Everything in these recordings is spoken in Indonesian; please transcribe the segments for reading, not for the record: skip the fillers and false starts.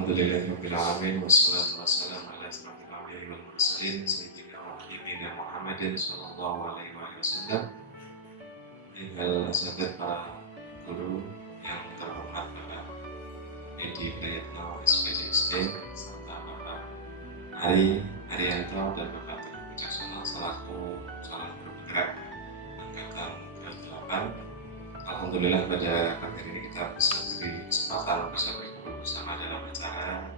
Alhamdulillahirabbil alamin wassalatu wassalamu ala asyrofil anbiya'i wal mursalin sayyidina wa habibina Muhammadin sallallahu alaihi wasallam. Tinggal sahabat para guru yang terhormat Bapak Edi Prayitno SPDSD serta Bapak Ari Arianto dan Bapak Teguh Wicaksono selaku calon guru penggerak angkatan ke-8. Alhamdulillah pada pagi ini kita bisa beri kesempatan bisa berkumpul bersama dalam acara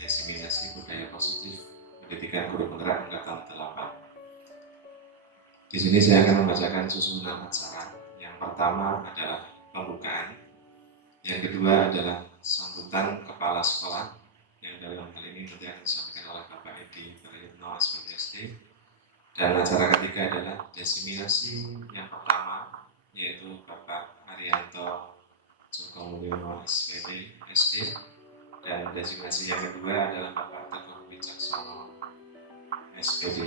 diseminasi budaya positif pendidikan guru penggerak angkatan 8. Di sini saya akan membacakan susunan acara. Yang pertama adalah pembukaan, yang kedua adalah sambutan kepala sekolah, yang dalam hal ini nanti akan disampaikan oleh Bapak Edi Prayitno SPDSD. Dan acara ketiga adalah diseminasi yang pertama, yaitu Bapak Arianto Joko Mulyono SPDSD, dan diseminasi yang kedua adalah Bapak Teguh Wicaksono SPD.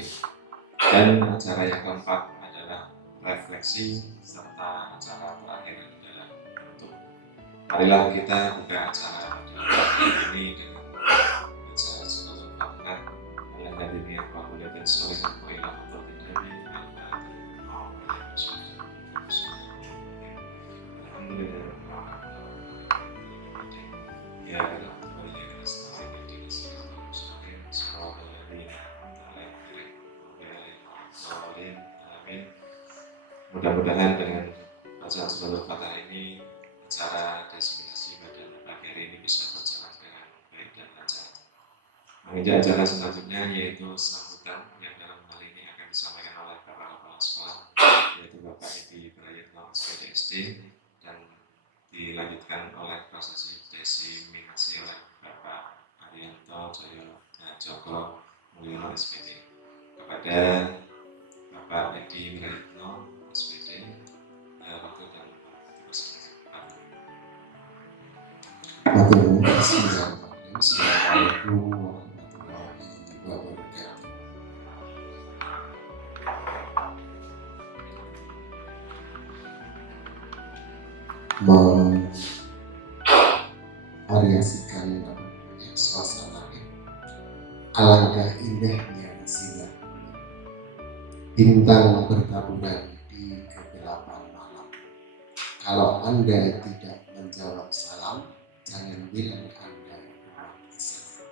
Dan acara yang keempat adalah refleksi serta acara terakhir adalah penutup. Marilah kita buka acara ini dengan baca surat Al-Fatihah. Alhamdulillah wa qulatan sholihan wa ila qawmin nabi alhamdulillah ya Allah. Mudah-mudahan dengan bacaan surat Al-Fatihah ini acara diseminasi pada pagi hari ini bisa berjalan dengan baik dan lancar. Menginjak acara selanjutnya yaitu sambutan yang dalam hal ini akan disampaikan oleh Bapak Kepala Sekolah, yaitu Bapak Edi Prayitno SPDSD, dan dilanjutkan oleh prosesi diseminasi oleh Bapak Arianto Joko Mulyono SPD. Kepada Bapak Edi Prayitno SPD, waktu dan dipersilakan. Assalamualaikum warahmatullahi wabarakatuh. Memvariasikan suasana alangkah indahnya siang bintang bertaburan di kegelapan malam. Kalau Anda tidak menjawab salam, jangan bilang Anda umat Islam.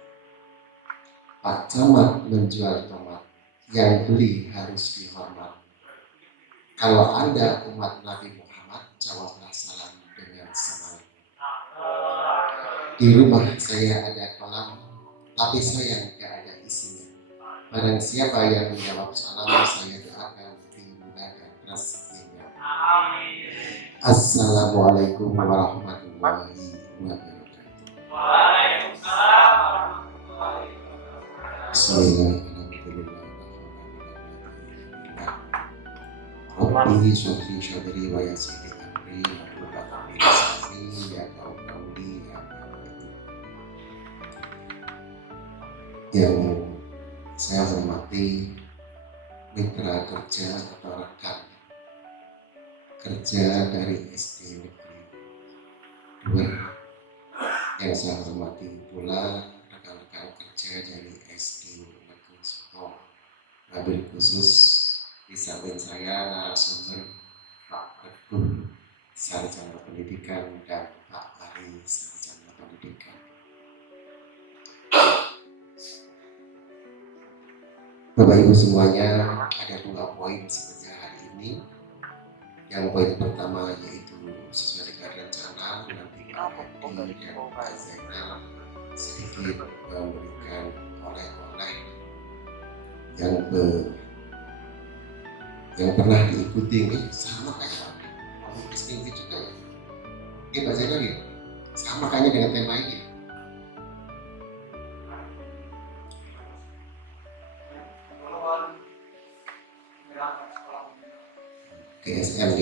Pak Camat menjual tomat, yang beli harus dihormat. Kalau Anda umat Nabi Muhammad, jawablah salam dengan semangat. Di rumah saya ada kolam, tapi sayang gak ada isinya. Barang siapa yang menjawab salam, saya doakan dimudahkan rezekinya. Assalamualaikum warahmatullahi wabarakatuh. Waalaikumsalam warahmatullahi wabarakatuh. Bismillahirrahmanirrahim. Rabbi sholli syadri wa yassir amri wa hlul 'uqdatam min lisani yafqahu qawli. Yang saya hormati mitra kerja atau rekan kerja dari SD Negeri 2, yang saya hormati pula rekan-rekan kerja dari SD Negeri 1, wabil khusus di samping saya narasumber Pak Teguh Sarjana Pendidikan dan Pak Ari Sarjana Pendidikan. Bapak Ibu semuanya, ada 2 poin sebenarnya hari ini. Yang poin pertama yaitu sesuai dengan rencana nanti Pak Edi dan Pak Zainal sedikit memberikan oleh-oleh yang pernah diikuti ini sama kayak Pak Edi juga ya. Oke Pak Zainal ya, sama kayaknya dengan tema ini. GSM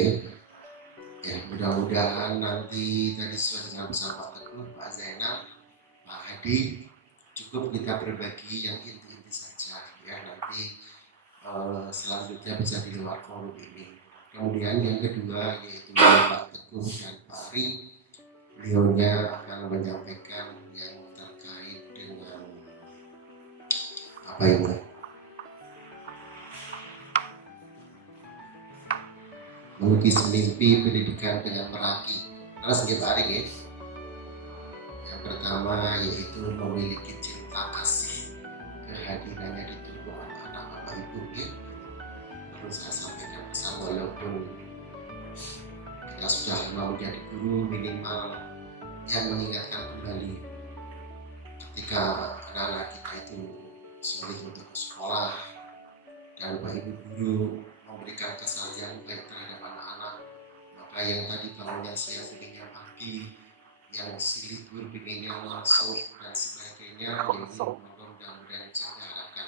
ya, mudah-mudahan nanti tadi sesuai dengan pesan Pak Teguh, Pak Zainal, Pak Hadi, cukup kita berbagi yang inti-inti saja ya, nanti selanjutnya bisa di luar forum ini. Kemudian yang kedua yaitu Pak Teguh dan Pak Ari, beliaunya akan menyampaikan yang Apa Ibu? Melukis mimpi pendidikan dengan meraki. Karena sedikit hari ya. Yang pertama yaitu memiliki cinta kasih, kehadirannya di tubuh anak-anak Bapak Ibu ya. Perlu saya sampaikan pesan, walaupun kita sudah mau jadi guru, minimal yang mengingatkan kembali ketika anak-anak kita itu sulit untuk ke sekolah dan Bapak Ibu guru memberikan kesan yang baik terhadap anak-anak, maka yang tadi bangunnya siang pengennya pagi, yang si libur pengennya masuk dan sebagainya, yang mudah-mudahan bisa diharapkan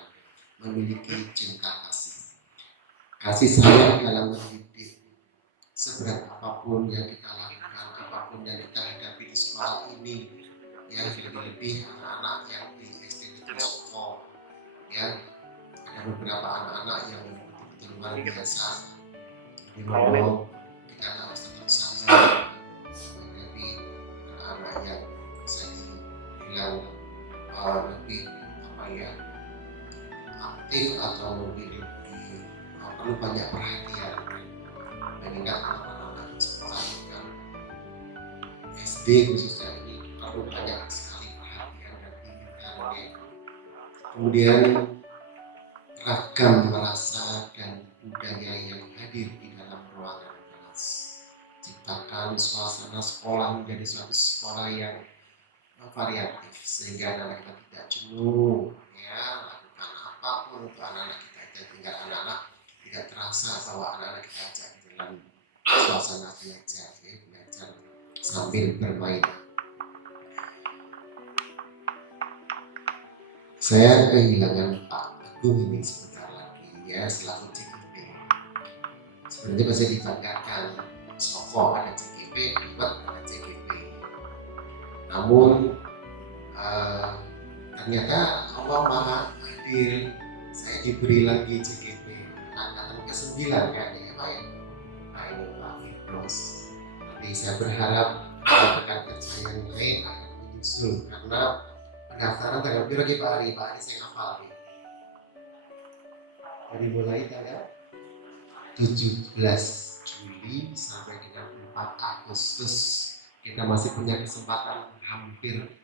memiliki cinta kasih sayang dalam mendidik. Seberat apapun yang kita lakukan, apapun yang kita hadapi di sekolah ini, ya lebih-lebih anak-anak yang di SD di sekolah, ya ada beberapa anak-anak yang betul luar biasa. Di bawah kita harus tetap sabar menghadapi anak-anak yang saya bilang lebih aktif atau lebih perlu banyak perhatian. Mengingat anak-anak sekolah kan SD khususnya ini perlu banyak sekali perhatian dan bimbingan. Kemudian ragam rasa dan budaya yang hadir di dalam ruangan kelas, ciptakan suasana sekolah menjadi suatu sekolah yang variatif sehingga anak kita tidak jenuh ya, lakukan apapun untuk anak-anak kita tinggal anak-anak tidak terasa bahwa anak-anak kita ajak di dalam suasana belajar sambil bermain. Saya kehilangan Pak Agung ini sebentar lagi ya, selaku CGP. Sebenarnya masih dibanggakan, Soko ada CGP, Iwat ada CGP. Namun ternyata Allah Maha Adil, saya diberi lagi CGP angkatan ke-9 kan ya Pak ya. Nah ini Pak Firdaus. Nanti saya berharap rekan kerja yang lain akan menyusul, karena pendaftaran tanggal berapa lagi Pak Ari? Pak Ari saya hafal nih. Dari mulai tanggal 17 Juli sampai dengan 4 Agustus kita masih punya kesempatan hampir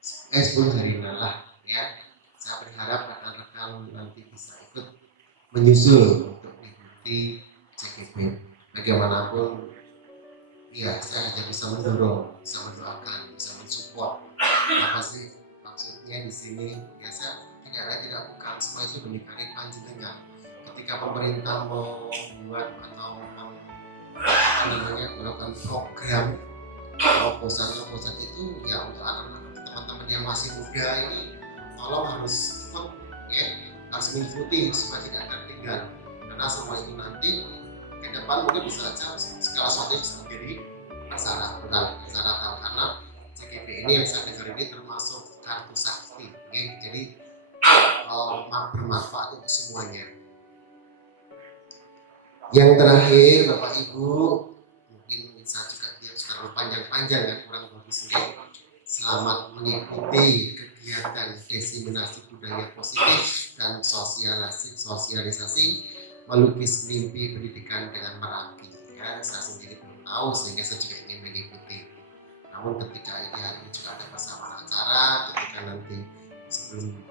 10 hari malah ya. Saya berharap rekan-rekan nanti bisa ikut menyusul untuk mengikuti CGP. Bagaimanapun ya saya hanya bisa mendorong, bisa mendoakan, bisa mensupport. Apa sih maksudnya di sini? Ya saya tidak bukan semua itu demi karir panjenengan. Ketika pemerintah membuat atau melakukan program proposan itu ya untuk anak-anak teman-teman yang masih muda ini tolong harus ikut ya, harus mengikuti supaya tidak tertinggal, karena semua itu nanti ke depan mungkin bisa saja segala sesuatu bisa menjadi persyaratan karena CGP ini yang saya dengar ini termasuk kartu sakti ya, jadi bermanfaat untuk semuanya. Yang terakhir Bapak Ibu, mungkin saya juga tidak terlalu panjang-panjang dan kurang bagus ini. Selamat mengikuti kegiatan diseminasi budaya positif dan sosialisasi melukis mimpi pendidikan dengan Meraki. Ya, saya sendiri belum tahu sehingga saya juga ingin mengikuti. Namun ketika ini hari ini juga ada persamaan acara, ketika nanti sebelum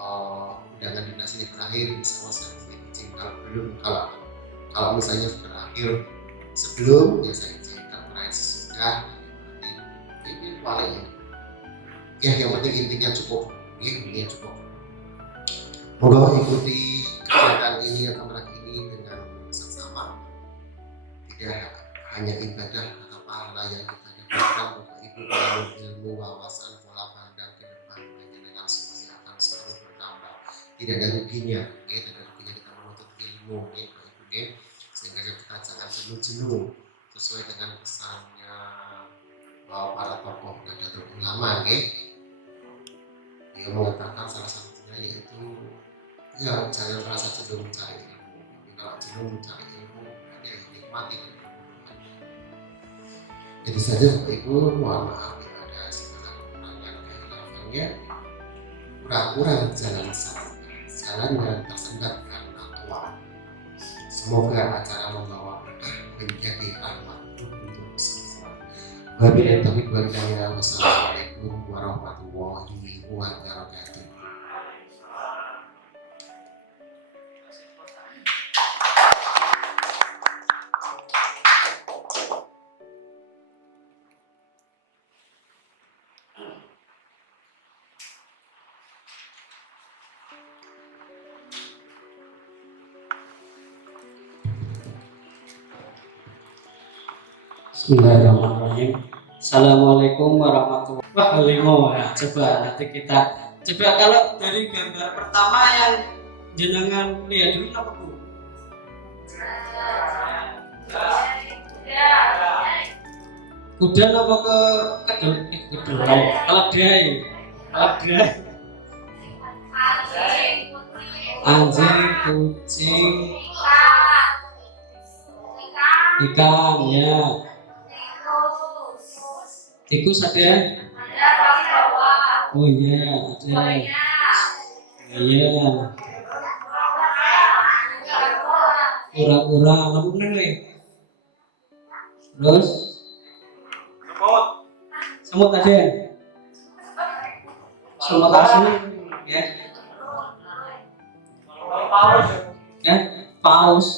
undangan dinas ini berakhir, insya Allah saya izin kalau belum kalau misalnya berakhir sebelum ya saya izinkan terakhir sudah nanti ini paling ya yang penting intinya cukup ya, intinya cukup. Moga ikuti kegiatan ini atau Meraki ini dengan seksama, tidak hanya ibadah atau pahala yang kita dapatkan Bapak Ibu dalam ilmu, wawasan, pola pandang ke depan dengan semuanya akan selalu bertambah, tidak ada ruginya ya, tidak ada ruginya kita menuntut ilmu ya Bapak Ibu ya, sehingga kita jangan jenuh-jenuh sesuai dengan pesannya para tokoh Nahdlatul Ulama ya. Dia mengatakan salah satunya yaitu ya jangan merasa jenuh mencari ilmu, tapi kalau jenuh mencari ilmu ya nikmati kebodohan. Jadi saja Bapak Ibu, mohon maaf bila ada segala kekurangan kehilafannya, kurang-kurang jalan sabar. jalannya tersendat karena tua. Semoga acara membawa berkah menjadi rahmat untuk semua. Wabillahi taufiq wal hidayah. Wassalamualaikum warahmatullahi wabarakatuh. Bismillahirrahmanirrahim. Assalamualaikum warahmatullahi wabarakatuh. Nah, coba nanti kita coba kalau dari gambar pertama yang jenengan lihat dulu apa Bu? Kuda apa kedelai? Keledai. Anjing, kucing, ikan, ya. Tikus ada? Oh iya, ada. Iya. Kura-kura, apa nih? Terus? Semut ada? Semut asli, ya. Ya, paus.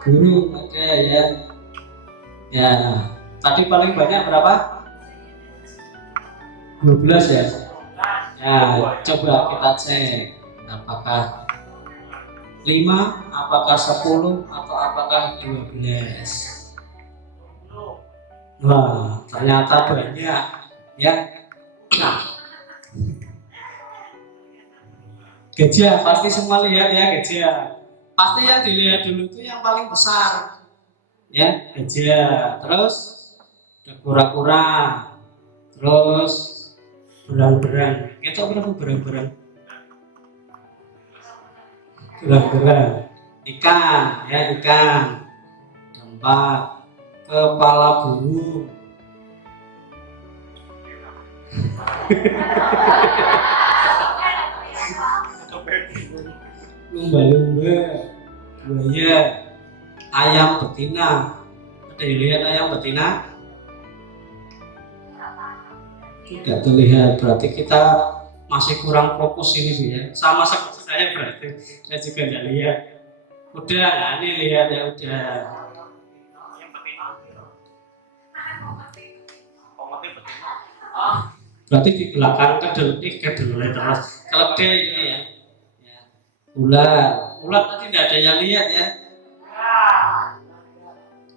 Burung ada ya. Ya, tadi paling banyak berapa? 12 ya. Ya, coba kita cek apakah 5, apakah 10, atau apakah 12. Wah, ternyata banyak ya. Gajah, pasti semua lihat ya gajah. Pasti yang dilihat dulu itu yang paling besar ya, gajah. Terus ada kura-kura, terus berang-berang. Itu berapa berang-berang? Berang-berang. Ikan ya, ikan. Ada 4. Kepala burung. Lumba-lumba, buaya, ayam betina. Ada yang lihat ayam betina? Tidak terlihat, berarti kita masih kurang fokus ini sih ya. Sama seperti saya berarti, saya juga tidak lihat. Udah, nah ini lihat ya udah. Berarti di belakang kedelai terus. Keledai ini ya. Ular tadi tidak ada yang lihat ya.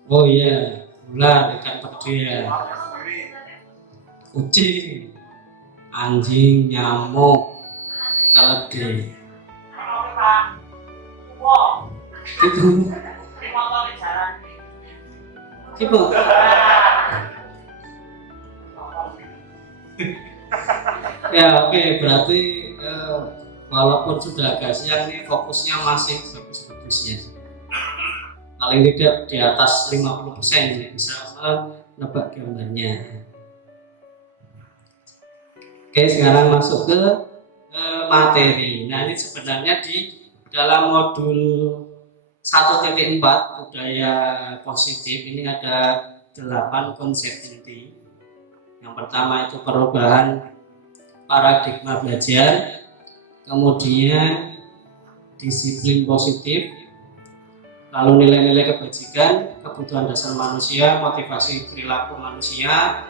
Oh iya, ular, ikan perdil, kucing, anjing, nyamuk, keledai. Gitu. Gitu. Ya oke, berarti walaupun sudah agak siang nih, fokusnya masih bagus-bagusnya. Paling tidak di atas 50% ya, bisa menebak gambarnya. Oke, sekarang masuk ke materi. Nah, ini sebenarnya di dalam modul 1.4 budaya positif ini ada 8 konsep inti. Yang pertama itu perubahan paradigma belajar, kemudian disiplin positif, lalu nilai-nilai kebajikan, kebutuhan dasar manusia, motivasi perilaku manusia,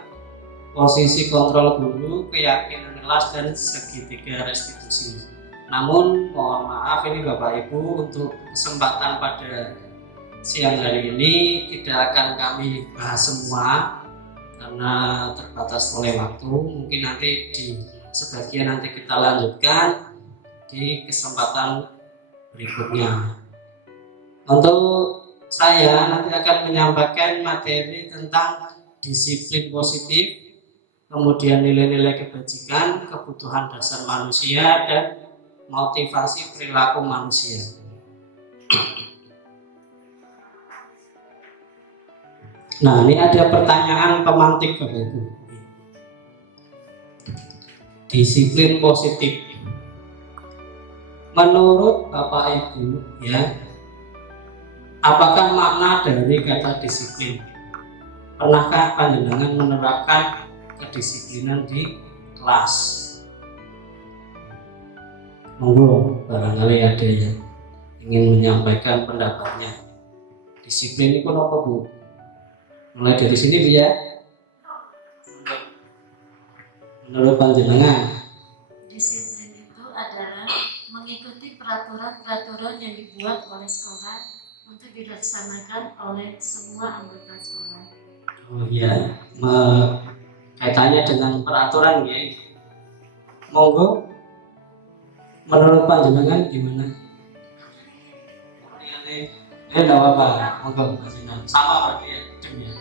posisi kontrol guru, keyakinan kelas, dan segitiga restitusi. Namun mohon maaf ini Bapak Ibu, untuk kesempatan pada siang hari ini tidak akan kami bahas semua karena terbatas oleh waktu. Mungkin nanti di sebagian nanti kita lanjutkan di kesempatan berikutnya. Untuk saya nanti akan menyampaikan materi tentang disiplin positif, kemudian nilai-nilai kebajikan, kebutuhan dasar manusia, dan motivasi perilaku manusia. Nah, ini ada pertanyaan pemantik Bapak Ibu. disiplin positif. Menurut Bapak Ibu ya, apakah makna dari kata disiplin? Pernahkah panjenengan menerapkan kedisiplinan di kelas? Monggo, barangkali ada yang ingin menyampaikan pendapatnya. Disiplin itu apa, Bu? Mulai dari sini Bu ya. Menurut panjenengan, Disiplin itu adalah mengikuti peraturan-peraturan yang dibuat oleh sekolah untuk dilaksanakan oleh semua anggota sekolah. oh iya, kaitannya dengan peraturan ya. Monggo, menurut panjenengan gimana? Enggak apa-apa, monggo panjenengan. Sama berarti ya, ya.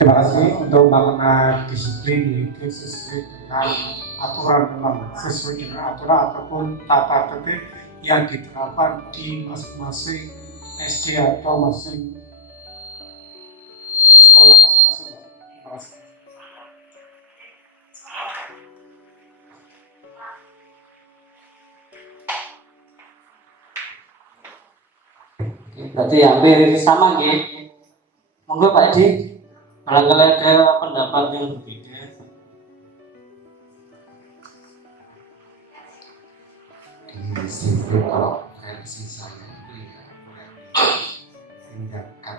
Terima kasih untuk makna disiplin yaitu sesuai dengan aturan memang sesuai dengan aturan ataupun tata tertib yang diterapkan di masing-masing SD atau masing sekolah masing-masing. Terima kasih. Oke, berarti hampir sama ya. Monggo Pak Edi. Barangkali ada pendapat yang berbeda. Disiplin kalau versi saya itu ya tindakan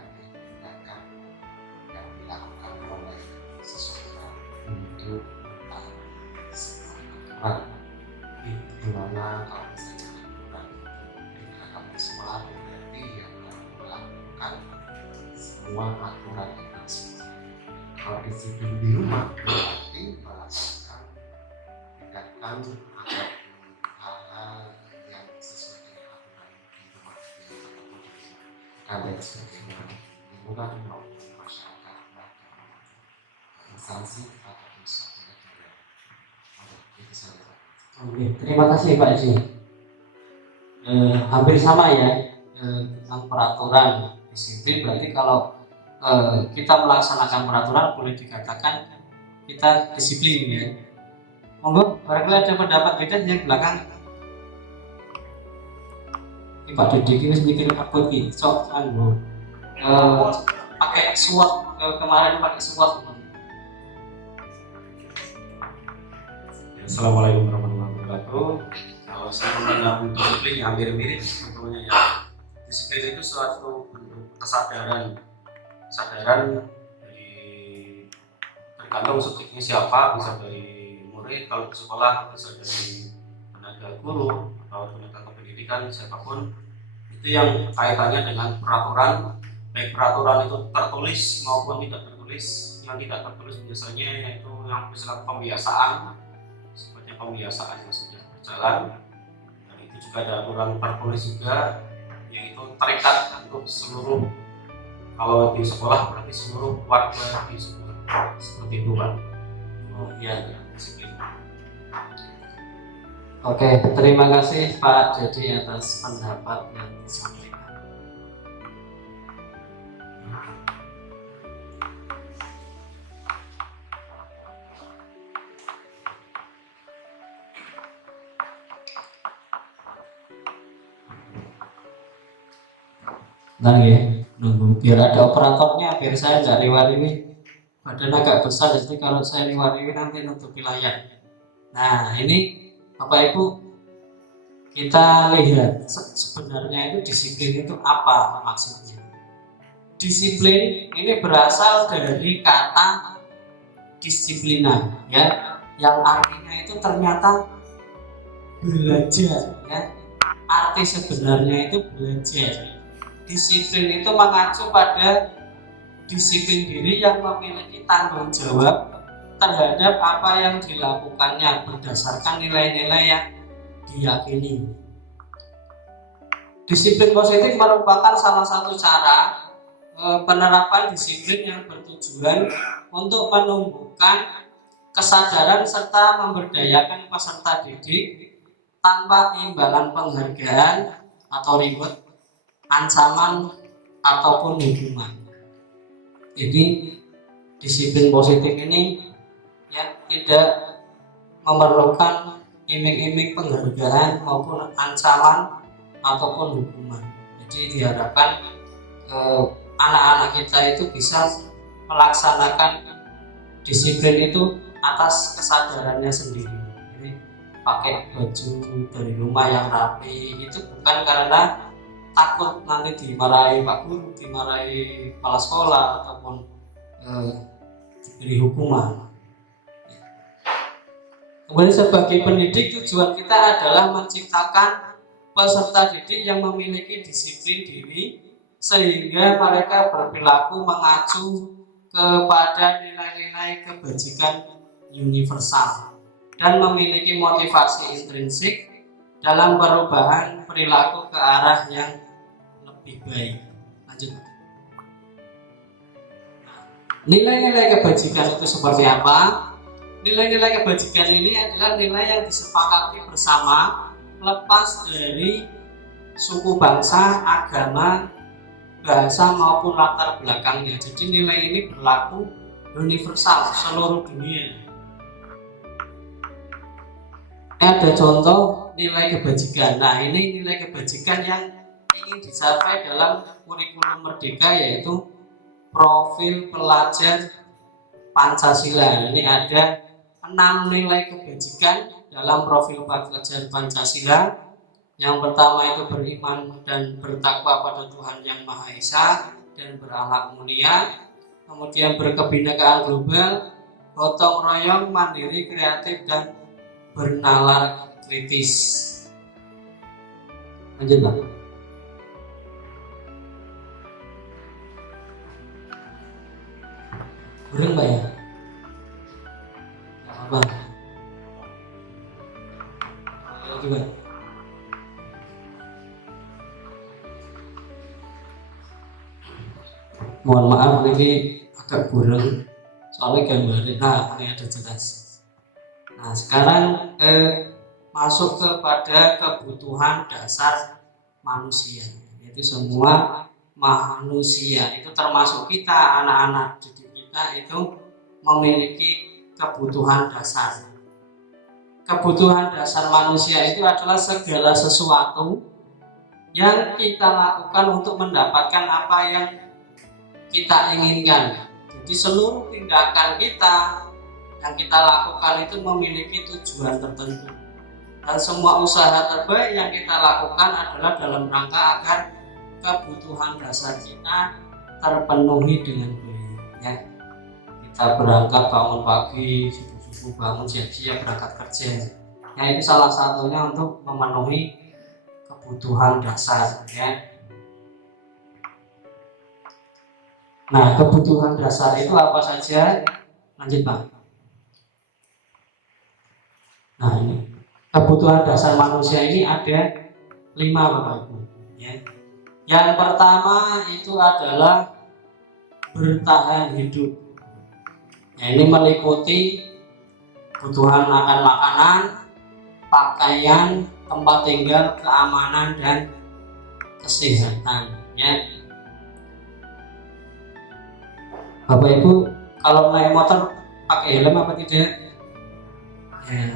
yang dilakukan oleh seseorang untuk mentaati sebuah aturan, di mana kalau misalnya aturan diterapkan di sekolah berarti yang melakukan semua aturan yang harus. Kalau disiplin di rumah berarti melakukan tindakan atau hal-hal yang sesuai dengan aturan di rumah kalian sebagai lingkungan maupun masyarakat instansi ataupun suatu negara. Itu saja. Oke, terima kasih Pak Edi. Hampir sama ya tentang peraturan disiplin. Berarti kalau kita melaksanakan peraturan boleh dikatakan kita disiplin ya. Monggo, barangkali ada pendapat beda yang belakang. Ini Pak Dede ini sedikit takut nih, sok anggo. Pakai SWOT kemarin pakai SWOT. Assalamualaikum warahmatullahi wabarakatuh. Kalau saya memandang disiplin yang hampir mirip sebetulnya ya. Disiplin itu suatu bentuk kesadaran dari tergantung subjeknya siapa, bisa dari murid kalau di sekolah, bisa dari tenaga guru atau tenaga kependidikan siapapun, itu yang kaitannya dengan peraturan, baik peraturan itu tertulis maupun tidak tertulis. Yang tidak tertulis biasanya yaitu yang bersifat pembiasaan, seperti pembiasaan yang sudah berjalan, dan itu juga ada aturan tertulis juga, yaitu terikat untuk seluruh, kalau di sekolah berarti seluruh warga di sekolah, seperti itu Pak. Oh iya, disiplin. Oke, terima kasih Pak Dede atas pendapat yang disampaikan. Nah ya, nunggu biar ada operatornya, biar saya nggak riwariwi. Badan agak besar, jadi kalau saya riwariwi nanti nutupi layar. Nah ini Bapak Ibu, kita lihat sebenarnya itu disiplin itu apa maksudnya. Disiplin ini berasal dari kata disiplina ya, yang artinya itu ternyata belajar ya. Arti sebenarnya itu belajar. Disiplin itu mengacu pada disiplin diri yang memiliki tanggung jawab terhadap apa yang dilakukannya berdasarkan nilai-nilai yang diyakini. Disiplin positif merupakan salah satu cara penerapan disiplin yang bertujuan untuk menumbuhkan kesadaran serta memberdayakan peserta didik tanpa imbalan penghargaan atau reward, ancaman ataupun hukuman. Jadi disiplin positif ini ya tidak memerlukan iming-iming penghargaan maupun ancaman ataupun hukuman. Jadi diharapkan anak-anak kita itu bisa melaksanakan disiplin itu atas kesadarannya sendiri. Jadi pakai baju dari rumah yang rapi itu bukan karena takut nanti dimarahi Pak Guru, dimarahi kepala sekolah ataupun diberi hukuman. Kemudian sebagai pendidik tujuan kita adalah menciptakan peserta didik yang memiliki disiplin diri sehingga mereka berperilaku mengacu kepada nilai-nilai kebajikan universal dan memiliki motivasi intrinsik dalam perubahan perilaku ke arah yang lebih baik. Lanjut. Nilai-nilai kebajikan itu seperti apa? Nilai-nilai kebajikan ini adalah nilai yang disepakati bersama lepas dari suku bangsa, agama, bahasa maupun latar belakangnya. Jadi nilai ini berlaku universal seluruh dunia. Ada contoh nilai kebajikan. Nah, ini nilai kebajikan yang ingin dicapai dalam kurikulum Merdeka, yaitu profil pelajar Pancasila. Ini ada 6 nilai kebajikan dalam profil pelajar Pancasila. Yang pertama itu beriman dan bertakwa pada Tuhan Yang Maha Esa dan berakhlak mulia. Kemudian berkebinekaan global, gotong royong, mandiri, kreatif, dan bernalar kritis. Lanjut Pak. Bereng Pak ya? Apa? Gimana? Mohon maaf ini agak burung soalnya gambarnya. Nah, ini ada jelas. Nah, sekarang masuk kepada kebutuhan dasar manusia, yaitu semua manusia itu termasuk kita, anak-anak didik kita itu memiliki kebutuhan dasar. Kebutuhan dasar manusia itu adalah segala sesuatu yang kita lakukan untuk mendapatkan apa yang kita inginkan. Jadi seluruh tindakan kita yang kita lakukan itu memiliki tujuan tertentu, dan semua usaha terbaik yang kita lakukan adalah dalam rangka agar kebutuhan dasar kita terpenuhi dengan baik. Ya, kita berangkat bangun pagi, subuh-subuh bangun siap-siap berangkat kerja. Ya, itu salah satunya untuk memenuhi kebutuhan dasar. Ya. Nah, kebutuhan dasar itu apa saja? Lanjut Pak. Nah, ini kebutuhan dasar manusia ini ada 5 Bapak Ibu. Ya. Yang pertama itu adalah bertahan hidup. Ya, ini meliputi kebutuhan akan makanan, pakaian, tempat tinggal, keamanan, dan kesehatan. Ya. Bapak Ibu kalau naik motor pakai helm apa tidak? Ya.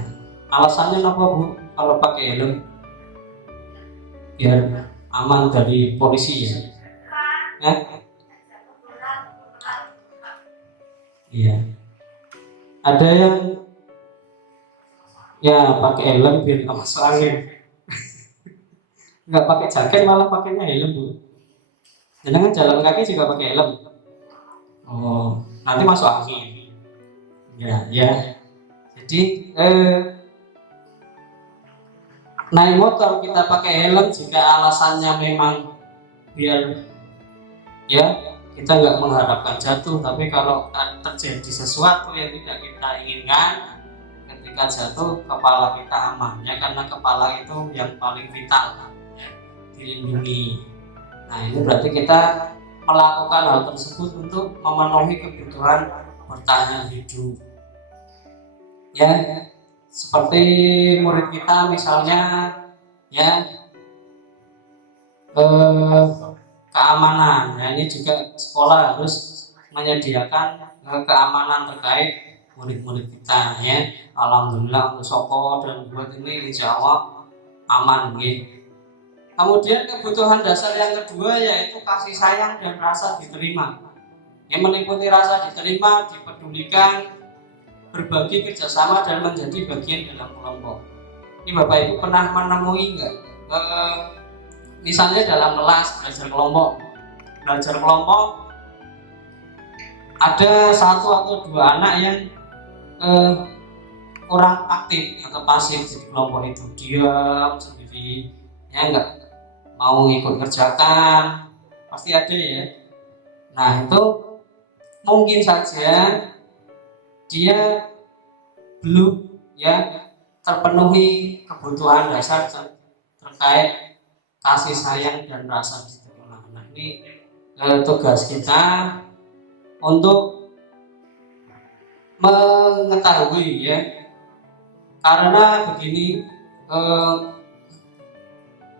Alasannya apa Bu? Kalau pakai helm biar aman dari polisi ya. Ya. Iya. Ada yang ya pakai helm biar nggak masuk angin. Nggak pakai jaket malah pakainya helm Bu. Jangan jalan kaki juga pakai helm. Oh, nanti masuk angin. Ya, ya. Jadi naik motor kita pakai helm jika alasannya memang biar ya kita nggak mengharapkan jatuh, tapi kalau terjadi sesuatu yang tidak kita inginkan ketika jatuh kepala kita aman ya, karena kepala itu yang paling vital ya, dilindungi. Nah, ini berarti kita melakukan hal tersebut untuk memenuhi kebutuhan bertahan hidup. Ya, seperti murid kita misalnya ya keamanan. Ya, ini juga sekolah harus menyediakan keamanan terkait murid-murid kita ya. Alhamdulillah untuk Soko dan buat ini insya Allah aman gitu. Kemudian kebutuhan dasar yang kedua yaitu kasih sayang dan rasa diterima. Yang meliputi rasa diterima, dipedulikan, berbagi kerjasama dan menjadi bagian dalam kelompok. Ini Bapak Ibu pernah menemui nggak? Misalnya dalam kelas belajar kelompok ada satu atau dua anak yang kurang aktif atau pasif di kelompok itu, diam sendiri, ya nggak mau ikut kerjakan, pasti ada ya. Nah itu mungkin saja dia belum ya terpenuhi kebutuhan dasar terkait kasih sayang dan rasa diterima. Nah ini tugas kita untuk mengetahui ya, karena begini,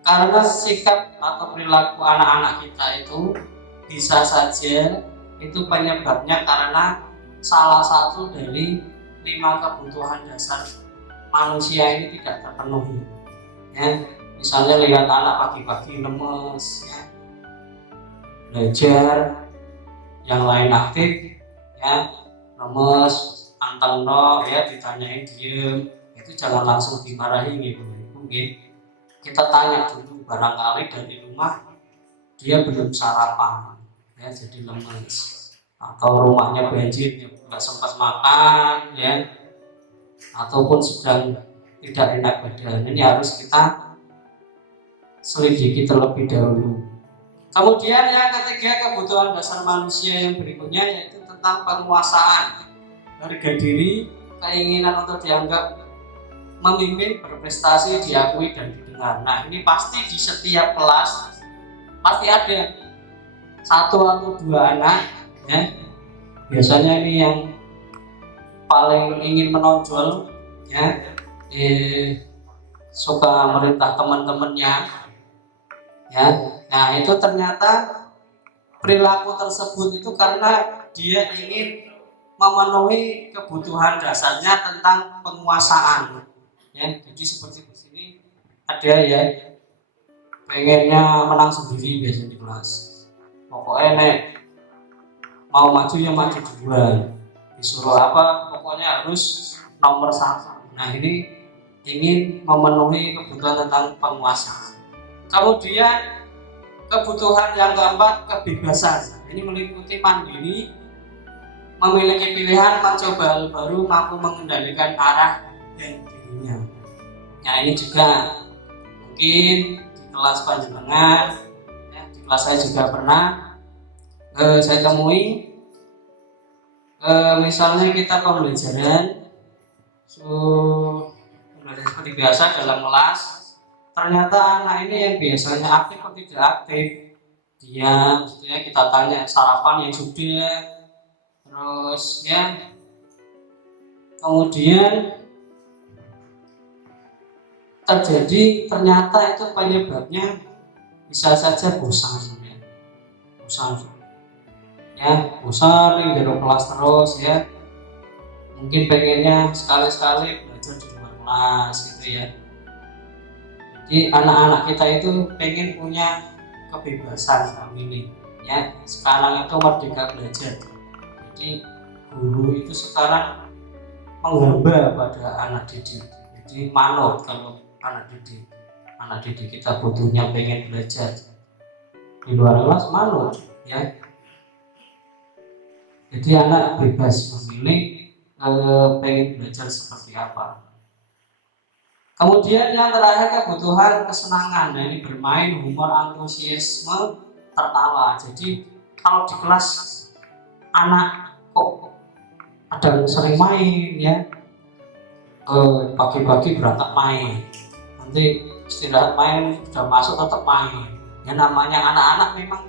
karena sikap atau perilaku anak-anak kita itu bisa saja itu penyebabnya karena salah satu dari 5 kebutuhan dasar manusia ini tidak terpenuhi ya. Misalnya lihat anak pagi-pagi lemes ya, belajar, yang lain aktif ya, lemes, anteng no ya, ditanyain diem, itu jangan langsung dimarahi gitu. Mungkin kita tanya dulu, barangkali dari rumah dia belum sarapan ya, jadi lemes, atau rumahnya banjir, nggak sempat makan ya, ataupun sedang tidak enak badan. Ini harus kita selidiki terlebih dahulu. Kemudian yang ketiga, kebutuhan dasar manusia yang berikutnya yaitu tentang penguasaan, harga diri, keinginan untuk dianggap memimpin, berprestasi, diakui dan didengar. Nah ini pasti di setiap kelas pasti ada 1 atau 2 anak ya, biasanya ini yang paling ingin menonjol ya, suka merintah teman-temannya ya. Nah itu ternyata perilaku tersebut itu karena dia ingin memenuhi kebutuhan dasarnya tentang penguasaan ya. Jadi seperti di sini ada ya, pengennya menang sendiri biasanya di kelas, pokoknya nek mau maju ya maju duluan, disuruh apa pokoknya harus nomor 1. Nah ini ingin memenuhi kebutuhan tentang penguasaan. Kemudian kebutuhan yang keempat, kebebasan. Ini meliputi mandiri, memiliki pilihan, mencoba hal baru, mampu mengendalikan arah dan dirinya. Nah ini juga mungkin di kelas panjenengan ya, di kelas saya juga pernah saya temui, misalnya kita pembelajaran seperti biasa dalam kelas, ternyata anak ini yang biasanya aktif atau tidak aktif, dia maksudnya kita tanya sarapan yang sudah, terus ya kemudian terjadi ternyata itu penyebabnya bisa saja bosan ya, bosan di dalam kelas terus ya, mungkin pengennya sekali-sekali belajar di luar kelas gitu ya. Jadi anak-anak kita itu pengen punya kebebasan ini ya. Sekarang itu merdeka belajar. Jadi guru itu sekarang menghamba pada anak didik. Jadi manut kalau anak didik kita butuhnya pengen belajar di luar kelas, manut ya. Jadi anak bebas memilih pengen belajar seperti apa. Kemudian yang terakhir, kebutuhan kesenangan. Nah ini bermain, humor, antusiasme, tertawa. Jadi kalau di kelas anak kok ada yang sering main ya, pagi-pagi berangkat main, nanti istirahat main, sudah masuk tetap main ya. Namanya anak-anak memang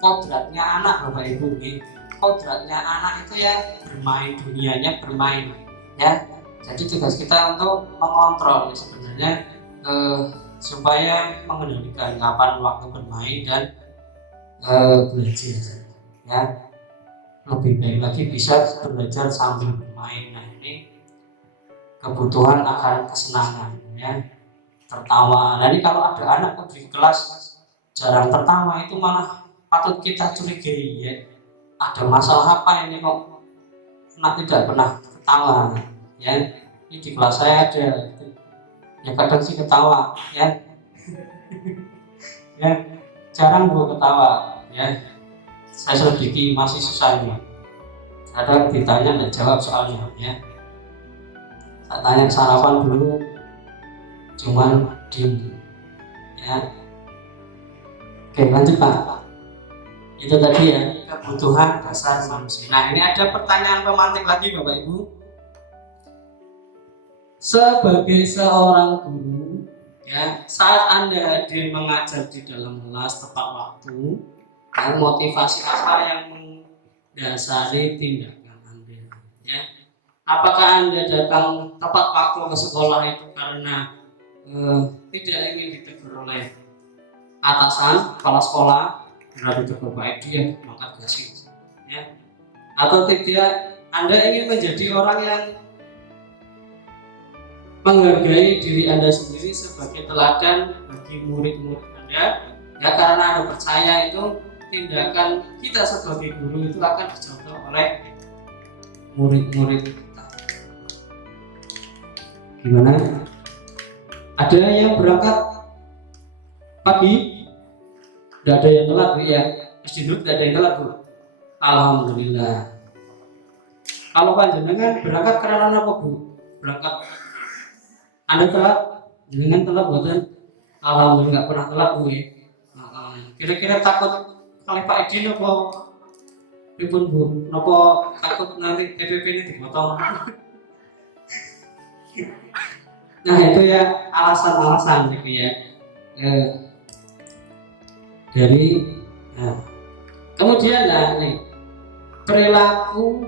kodratnya anak Bapak Ibu nih, kodratnya anak itu ya bermain, dunianya bermain ya. Jadi tugas kita untuk mengontrol sebenarnya supaya mengendalikan kapan waktu bermain dan belajar ya. lebih baik lagi bisa belajar sambil bermain. Nah ini kebutuhan akan kesenangan ya, tertawa. Nah ini kalau ada anak di kelas jarang tertawa itu malah patut kita curigai ya, ada masalah apa ini kok anak tidak pernah ketawa ya. Ini di kelas saya ada ya, kadang sih ketawa ya ya jarang gue ketawa ya, saya selidiki masih susah ini, kadang ditanya nggak jawab soalnya ya, saya tanya sarapan dulu cuman diem ya. Oke lanjut Pak, itu tadi ya kebutuhan dasar manusia. Nah ini ada pertanyaan pemantik lagi Bapak Ibu. Sebagai seorang guru ya, saat Anda hadir mengajar di dalam kelas tepat waktu, dan motivasi apa yang mendasari tindakan Anda ya? Apakah Anda datang tepat waktu ke sekolah itu karena tidak ingin ditegur oleh atasan kepala sekolah, karena ditegur Pak Edi ya mangkat gaji ya, atau tidak Anda ingin menjadi orang yang menghargai diri Anda sendiri sebagai teladan bagi murid-murid Anda ya, karena Anda percaya itu tindakan kita sebagai guru itu akan dicontoh oleh murid-murid kita. Gimana? Ada yang berangkat pagi? Tidak ada yang telat Bu ya? SD tidak ada yang telat Bu? Alhamdulillah. Kalau panjenengan berangkat karena apa Bu? Berangkat Anda telat? Jenengan telat buatan? Alhamdulillah nggak pernah telat Bu ya. Kira-kira takut kali Pak Edi nopo pripun Bu? Nopo takut nanti TPP ini dipotong? Nah itu ya alasan-alasan gitu ya. Kemudian nih perilaku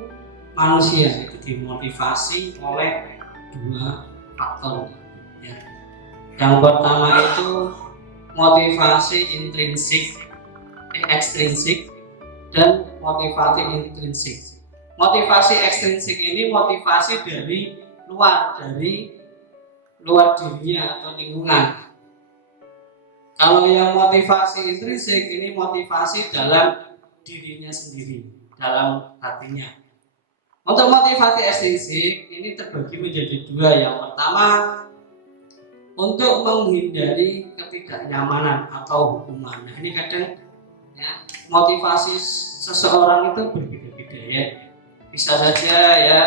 manusia itu dimotivasi oleh dua faktor ya. Yang pertama itu motivasi ekstrinsik dan motivasi intrinsik. Motivasi ekstrinsik ini motivasi dari luar dirinya atau lingkungan. Kalau yang motivasi intrinsik ini motivasi dalam dirinya sendiri, dalam hatinya. Untuk motivasi ekstrinsik ini terbagi menjadi dua. Yang pertama untuk menghindari ketidaknyamanan atau hukuman. Nah ini kadang ya, motivasi seseorang itu berbeda-beda ya. Bisa saja ya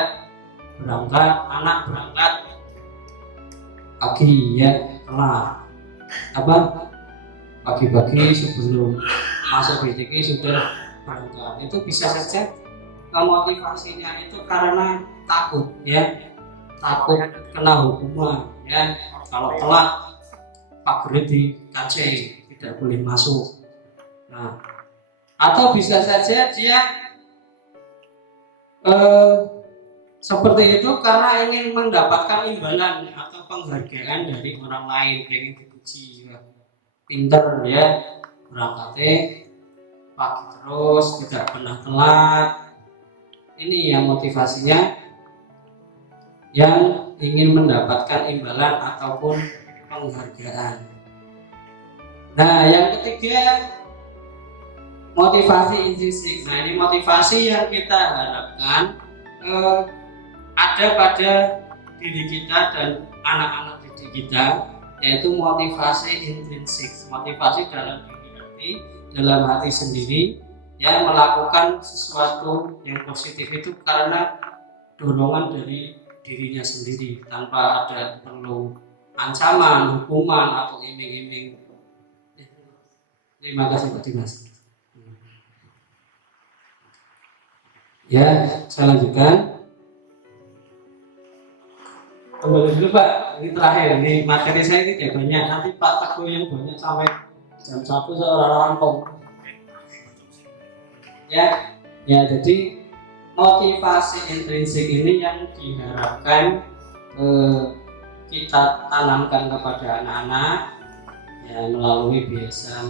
anak berangkat pagi ya, telat pagi-pagi sebelum masuk BTK sudah berangkat. Itu bisa saja motivasinya itu karena takut takut kena hukuman ya. Kalau telat Pak Guru di KC tidak boleh masuk. Nah, atau bisa saja dia seperti itu karena ingin mendapatkan imbalan atau penghargaan dari orang lain, ingin dipuji, pinter ya, berangkatnya pagi terus, tidak pernah telat. Ini yang motivasinya yang ingin mendapatkan imbalan ataupun penghargaan. Nah, yang ketiga motivasi intrinsik. Nah, ini motivasi yang kita harapkan ada pada diri kita dan anak-anak didik kita, yaitu motivasi intrinsik, motivasi dalam hati sendiri yang melakukan sesuatu yang positif itu karena dorongan dari dirinya sendiri tanpa ada perlu ancaman, hukuman atau iming-iming. Terima kasih Pak Dimas. Ya, saya lanjutkan. Kembali dulu Pak, ini terakhir, ini materi saya ini tidak banyak, nanti Pak Teguh yang banyak sampai jam 1 seorang rampung. Ya, jadi motivasi intrinsik ini yang diharapkan kita tanamkan kepada anak-anak ya, melalui bisa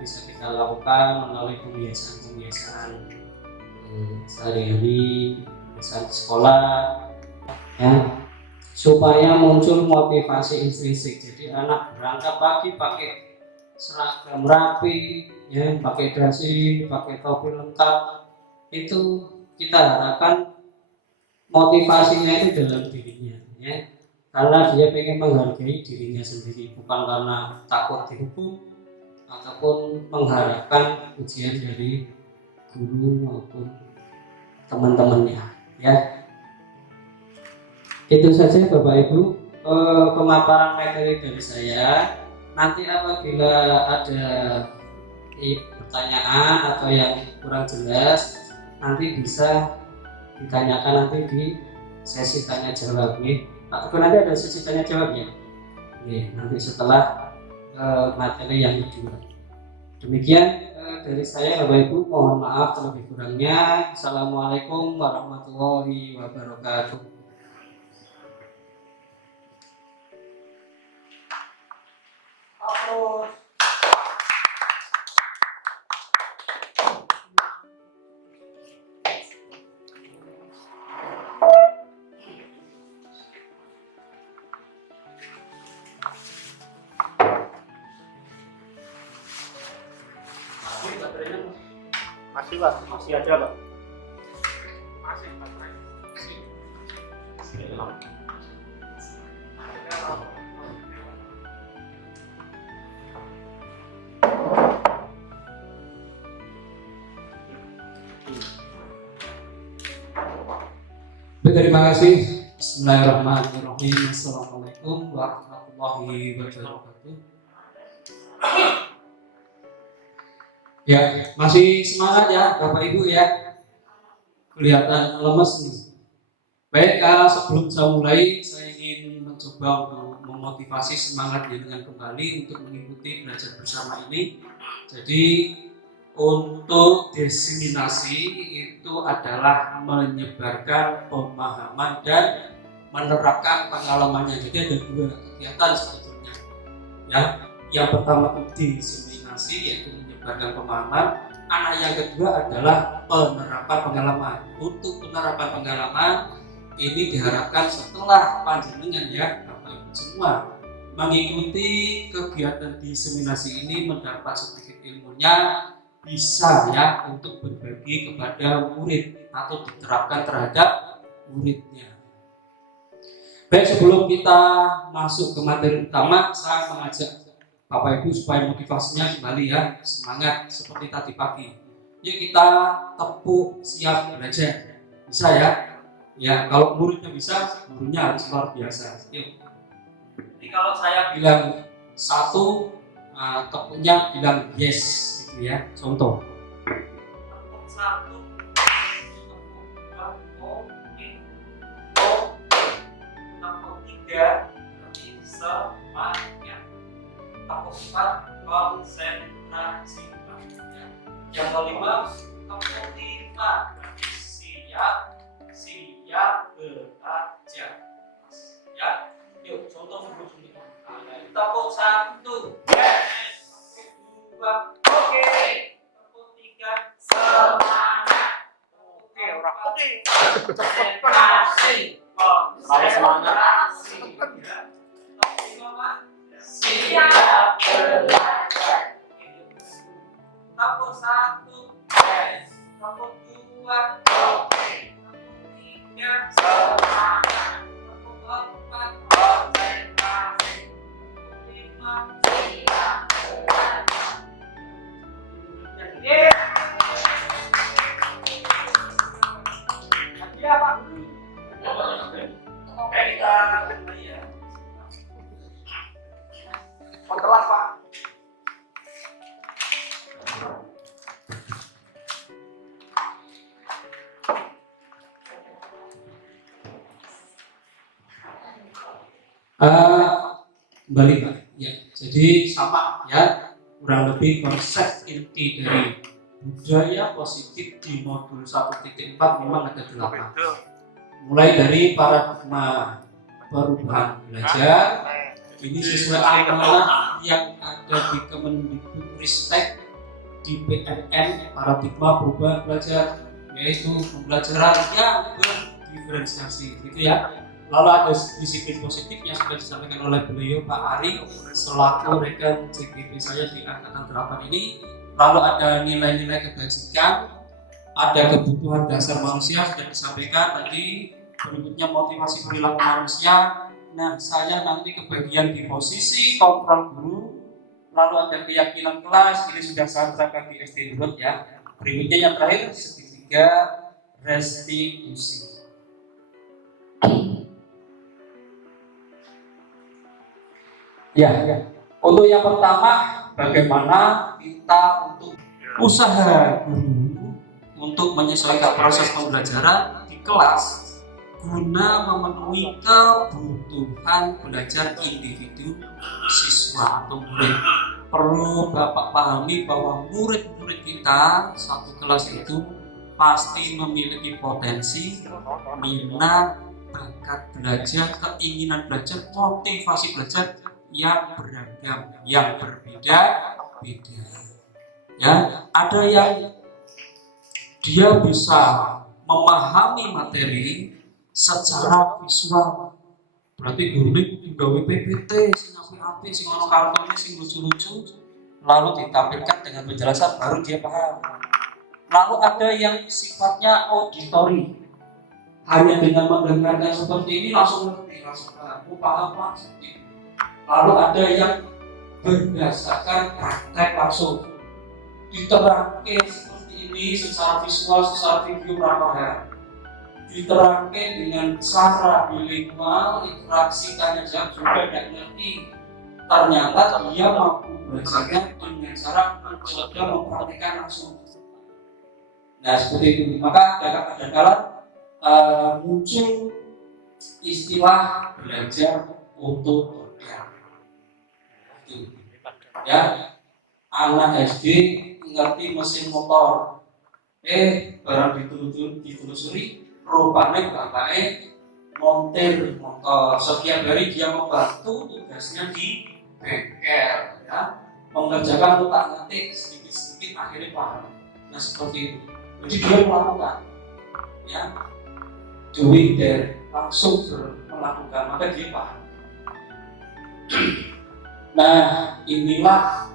kita lakukan melalui kebiasaan sehari-hari misalnya di sekolah ya, supaya muncul motivasi intrinsik. Jadi anak berangkat pagi pakai seragam rapi ya, pakai dasi, pakai topi lengkap, itu kita harapkan motivasinya itu dalam dirinya ya, karena dia pengen menghargai dirinya sendiri, bukan karena takut dihukum ataupun mengharapkan ujian dari guru maupun teman-temannya ya. Itu saja Bapak Ibu pemaparan materi dari saya. Nanti apabila ada pertanyaan atau yang kurang jelas, nanti bisa ditanyakan nanti di sesi tanya jawab nih. Ataupun nanti ada sesi tanya jawab ya. Nih, nanti setelah materi yang kedua. Demikian dari saya Bapak Ibu, mohon maaf terlebih kurangnya. Assalamualaikum warahmatullahi wabarakatuh. Masih Pak, masih ada Pak. Terima kasih. Bismillahirrahmanirrahim. Assalamualaikum warahmatullahi wabarakatuh. Ya, masih semangat ya Bapak Ibu ya. Kelihatan lemes nih. Baik, sebelum saya mulai, saya ingin mencoba untuk memotivasi semangat dengan kembali untuk mengikuti belajar bersama ini. Jadi untuk diseminasi itu adalah menyebarkan pemahaman dan menerapkan pengalamannya. Jadi ada dua kegiatan sebetulnya. Ya, yang pertama itu diseminasi, yaitu menyebarkan pemahaman. Anak yang kedua adalah penerapan pengalaman. Untuk penerapan pengalaman ini diharapkan setelah panjenengan ya Bapak Ibu semua mengikuti kegiatan diseminasi ini, mendapat sedikit ilmunya, bisa ya untuk berbagi kepada murid atau diterapkan terhadap muridnya. Baik, sebelum kita masuk ke materi utama, saya mengajak Bapak Ibu supaya motivasinya kembali ya, semangat seperti tadi pagi. Yuk kita tepuk siap belajar. Bisa ya? Ya, kalau muridnya bisa, gurunya harus luar biasa. Yuk. Jadi kalau saya bilang satu, tepuknya bilang yes, gitu ya. Contoh. Tepuk satu, tepuk dua, oke. Tepuk tiga, berarti semuanya. Tepuk empat, konsentrasi. Yang kelima, tepuk lima, berarti siap belajar. Ya, yuk contoh dulu. Tepuk satu, yes. Tepuk dua, oke. Tepuk tiga, semangat. Oke, orang oke. Konsentrasi. Konsentrasi. Ya. Tepuk lima, siap belajar. Tepuk satu, yes. Tepuk dua, oke. Tepuk tiga, semangat. Tepuk empat, konsentrasi. Tepuk lima, siap belajar. Jadi, hadiah Pak. Oke, kita mulai ya. Pentelas Pak. Kembali Pak. Ya, jadi sama ya, kurang lebih konsep inti dari budaya positif di modul 1.4 memang ada 8. Mulai dari paradigma perubahan belajar, ini sesuai amanah yang ada di Kemendikbudristek di PMN, paradigma perubahan belajar. yaitu pembelajaran yang berdiferensiasi gitu ya. Lalu ada disiplin positif yang sudah disampaikan oleh beliau Pak Ari selaku rekan CGP saya di angkatan 8 ini. Lalu ada nilai-nilai kebajikan, ada kebutuhan dasar manusia sudah disampaikan tadi. Berikutnya motivasi perilaku manusia. Nah, saya nanti kebagian di posisi kontrol guru. Lalu ada keyakinan kelas, ini sudah saya terapkan di SD Dut ya. Berikutnya yang terakhir segitiga restitusi. Ya, untuk yang pertama, bagaimana kita untuk usaha guru untuk menyesuaikan proses pembelajaran di kelas guna memenuhi kebutuhan belajar individu siswa atau murid. Perlu Bapak pahami bahwa murid-murid kita satu kelas itu pasti memiliki potensi, minat, bakat belajar, keinginan belajar, motivasi belajar yang beragam, yang berbeda-beda. Ya, ada yang dia bisa memahami materi secara visual. Berarti guru ini gawe PPT, sing apik-apik, sing ono kartone, sing lucu-lucu, lalu ditampilkan dengan penjelasan baru dia paham. Lalu ada yang sifatnya auditory, hanya dengan mendengarkan seperti ini langsung ngerti, langsung paham maksudnya. Lalu ada yang berdasarkan praktek langsung diterangkan seperti ini secara visual, secara video berapa diterangkan dengan cara bilingual, interaksi tanya jawab juga tidak ngerti. Ternyata dia mampu belajarnya dengan cara mencoba mempraktikkan langsung. Nah seperti itu. Maka ada kala muncul istilah belajar otodidak. Ya, anak SD ngerti mesin motor, barang ditelusuri, rupanya bapaknya montir motor. Setiap hari dia membantu tugasnya di bengkel, ya, mengerjakan utak-atik sedikit-sedikit akhirnya paham. Nah seperti itu. Jadi dia melakukan, ya, doing there, langsung melakukan, maka dia paham. Nah, inilah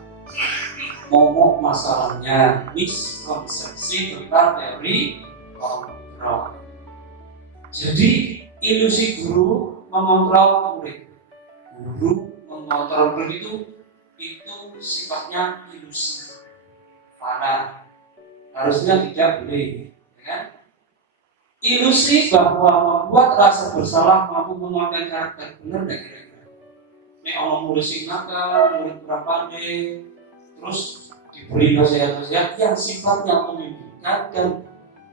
momok masalahnya, miskonsepsi tentang teori kontrol. Jadi, ilusi guru mengontrol murid. Guru mengontrol murid itu sifatnya ilusi. Karena harusnya tidak boleh, ya. Ilusi bahwa membuat rasa bersalah mampu menguatkan karakter, benar tidak kira-kira? Nek orang murid sing nakal, murid kurang pandai, terus diberi nasihat-nasihat yang sifatnya membingungkan dan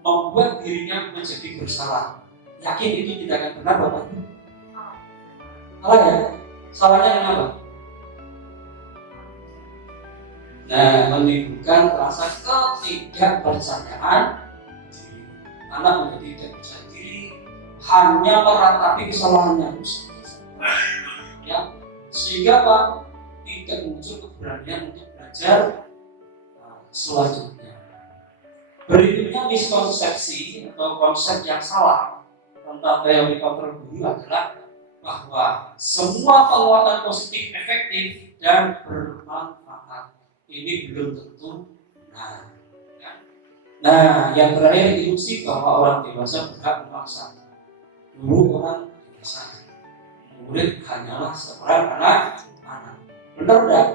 membuat dirinya menjadi bersalah. Yakin itu tidak akan benar, Bapak? Salah ya? Salahnya kenapa? Nah, menimbulkan rasa ketidakpercayaan diri. Anak menjadi tidak percaya diri, hanya meratapi kesalahannya, ya. Sehingga apa? Tidak muncul keberanian untuk belajar selanjutnya. Berikutnya miskonsepsi atau konsep yang salah tentang teori kontrol guru adalah bahwa semua penguatan positif efektif dan bermanfaat. Ini belum tentu benar. Nah, yang terakhir ilusi bahwa orang dewasa berhak memaksa. Guru orang dewasa, murid hanyalah seorang anak. Benar tidak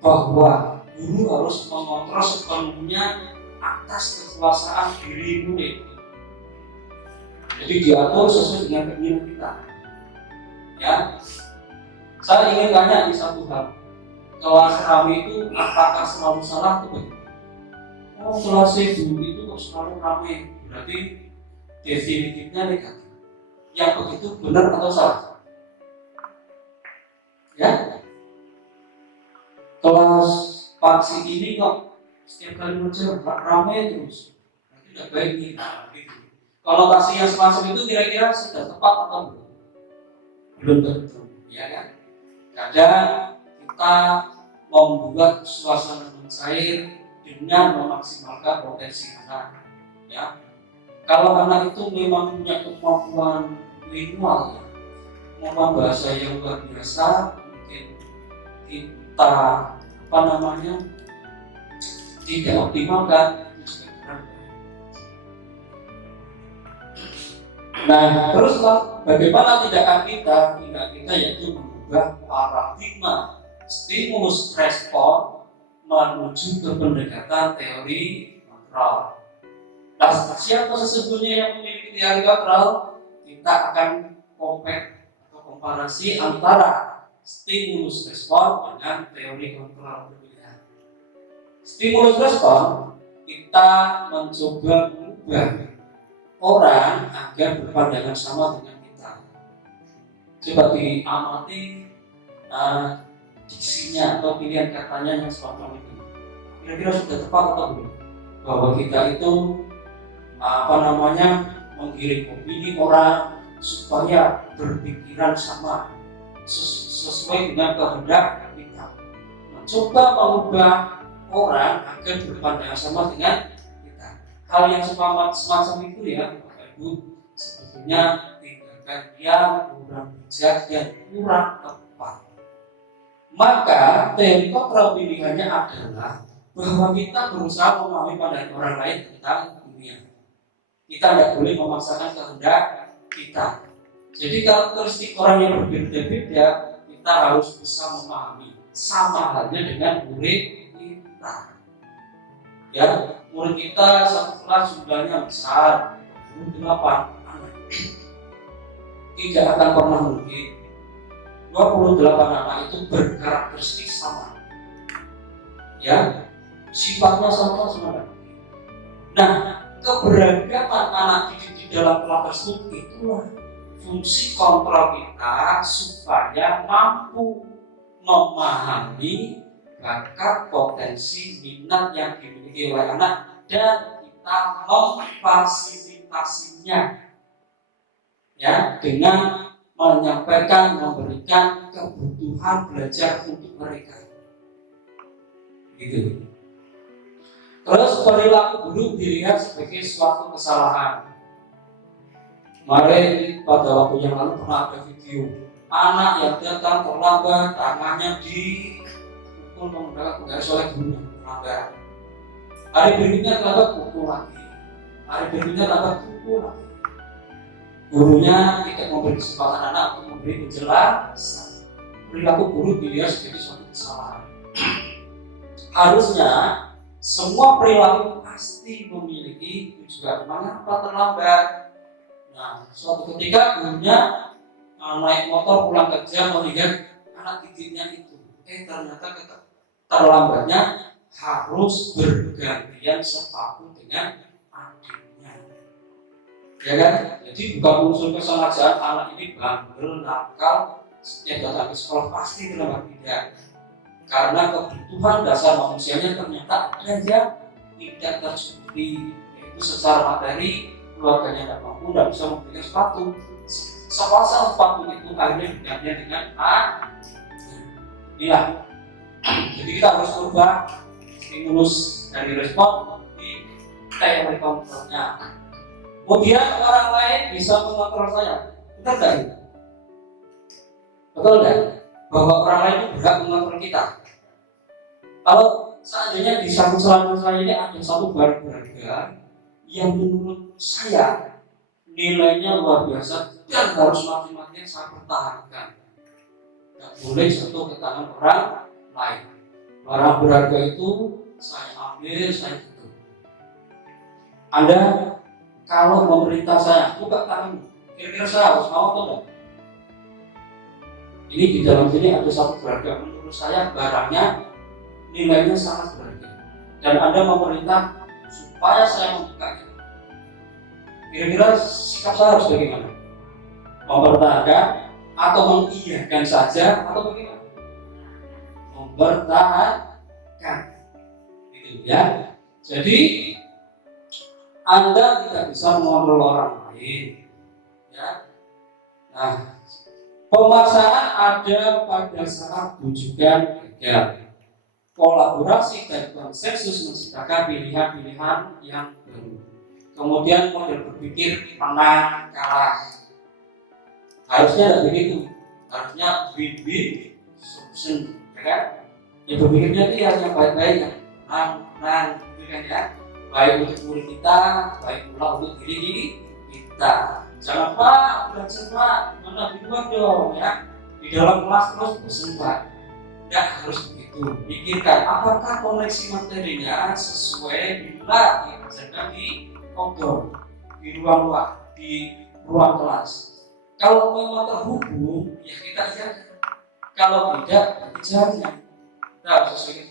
bahwa guru harus mengontrol sepenuhnya atas kekuasaan diri murid? Jadi diatur sesuai dengan keinginan kita. Ya, saya ingin tanya di satu hal. Kelas kami itu apakah selalu salah atau bagaimana? Oh, kelas dulu itu selalu ramai, berarti definitifnya negatif. Yang begitu benar atau salah? Ya, kelas paksi ini kok setiap kali belajar ramai terus, berarti tidak baik nih. Nah, gitu. Konotasi yang semacam itu kira-kira sudah tepat atau belum? Belum tentu, ya kan? Kadang kita membuat suasana mencair dengan memaksimalkan potensi anak, ya. Kalau anak itu memang punya kemampuan lingual, ya, kemampuan bahasa yang luar biasa, mungkin kita tidak optimalkan, itu juga kurang baik. Nah, teruslah bagaimana tindakan kita yaitu mengubah paradigma stimulus respon menuju ke pendekatan teori kontrol. Nah, siapa sesungguhnya yang memiliki teori kontrol? Kita akan compare atau komparasi antara stimulus respon dengan teori kontrol berbeda. Stimulus respon, kita mencoba mengubah orang agar berpandangan sama dengan kita. Coba diamati diksinya atau pilihan katanya yang semacam itu. Kira-kira sudah tepat atau belum? Bahwa kita itu menggiring opini orang supaya berpikiran sama sesuai dengan kehendak kita. Mencoba mengubah orang agar berpandangan sama dengan kita. Hal yang semacam itu ya, Bapak Ibu, sebetulnya tindakan yang kurang bijak dan kurang tepat. Maka teori kontrol pilihannya adalah bahwa kita berusaha memahami pandangan orang lain tentang dunia. Kita tidak boleh memaksakan kehendak kita. Jadi karakteristik orang yang berbeda-beda kita harus bisa memahami. Sama halnya dengan murid kita. Ya, murid kita satu kelas jumlahnya besar, 28 anak. Tidak akan pernah mungkin 28 anak itu berkarakteristik sama. Ya, sifatnya sama semua. Nah, keberagaman anak didik di dalam kelas tersebut itulah fungsi kontrol kita supaya mampu memahami bakat, potensi, minat yang dimiliki oleh anak dan kita memfasilitasinya, ya, dengan memberikan kebutuhan belajar untuk mereka. Gitu. Terus perilaku buruk dilihat sebagai suatu kesalahan. Kemarin pada waktu yang lalu pernah ada video anak yang datang terlambat, tangannya dipukul menggunakan penggaris oleh gurunya terlambat. Hari berikutnya terlambat, pukul lagi. Hari berikutnya terlambat, pukul lagi. Gurunya tidak memberi kesempatan anak untuk memberi penjelasan. Perilaku buruk dilihat sebagai suatu kesalahan. Harusnya semua perilaku pasti memiliki tujuan. Mengapa terlambat? Nah, suatu ketika gurunya naik motor pulang kerja melihat anak didiknya itu, ternyata terlambatnya harus bergantian sepatu dengan adiknya. Ya kan? Jadi bukan unsur kesengajaan anak ini bandel, nakal, setiap datang ke sekolah pasti terlambat, tidak. Karena kebutuhan dasar manusianya ternyata ada yang tidak tercukupi, yaitu secara materi keluarganya tidak mampu, tidak bisa memberikan sepatu. Sepasang sepatu itu akhirnya digantikan dengan inilah. Jadi kita harus ubah stimulus dari respon di teori kontrolnya. Kemudian orang lain bisa mengontrol saya, betul tidak? Betul tidak? Bahwa orang lain itu berhak mengontrol kita. Kalau seandainya di saku celana saya ini ada satu barang berharga yang menurut saya nilainya luar biasa dan harus mati-matian saya pertahankan, tidak boleh sentuh ke tangan orang lain. Barang berharga itu saya ambil, saya tutup. Anda kalau memerintah saya buka tanganmu, kira-kira saya harus mau atau tidak? Ini di dalam sini ada satu berharga, menurut saya barangnya nilainya sangat berharga dan Anda memerintah supaya saya membukanya. Kira-kira sikap saya harus bagaimana? Mempertahankan atau mengiyakan saja atau bagaimana? Mempertahankan, gitu ya. Jadi Anda tidak bisa mengontrol orang lain, ya. Nah, pemaksaan ada pada saat bujukan gagal. Kolaborasi dan konsensus menciptakan pilihan-pilihan yang baru. kemudian model berpikir menang kalah. Harusnya tidak begitu, harusnya win-win solution, ya kan? Ya berpikirnya itu yang baik-baik, ya. Menang, gitu kan ya. Baik untuk murid kita, baik pula untuk diri kita. Jangan Pak, belajar Pak, mana bimbang dong ya. Di dalam kelas terus bosan Pak. Tidak harus begitu. Pikirkan apakah koneksi materinya sesuai bila diajarkan di outdoor, di ruang luar, di ruang kelas. Kalau memang terhubung, ya kita ajarkan. Kalau tidak, berarti jangan. Kita harus sesuai.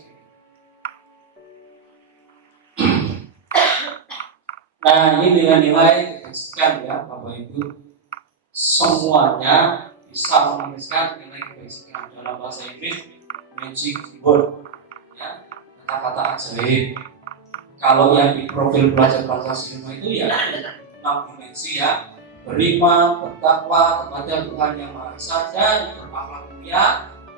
Nah, ini dengan nilai kebajikan ya Bapak Ibu, semuanya bisa menuliskan nilai kebajikan dalam bahasa Inggris magic word ya, kata-kata ajaib. Kalau yang di profil belajar Pancasila itu ya 6 dimensi ya, beriman, bertakwa kepada Tuhan Yang Maha Esa dan berakhlak mulia,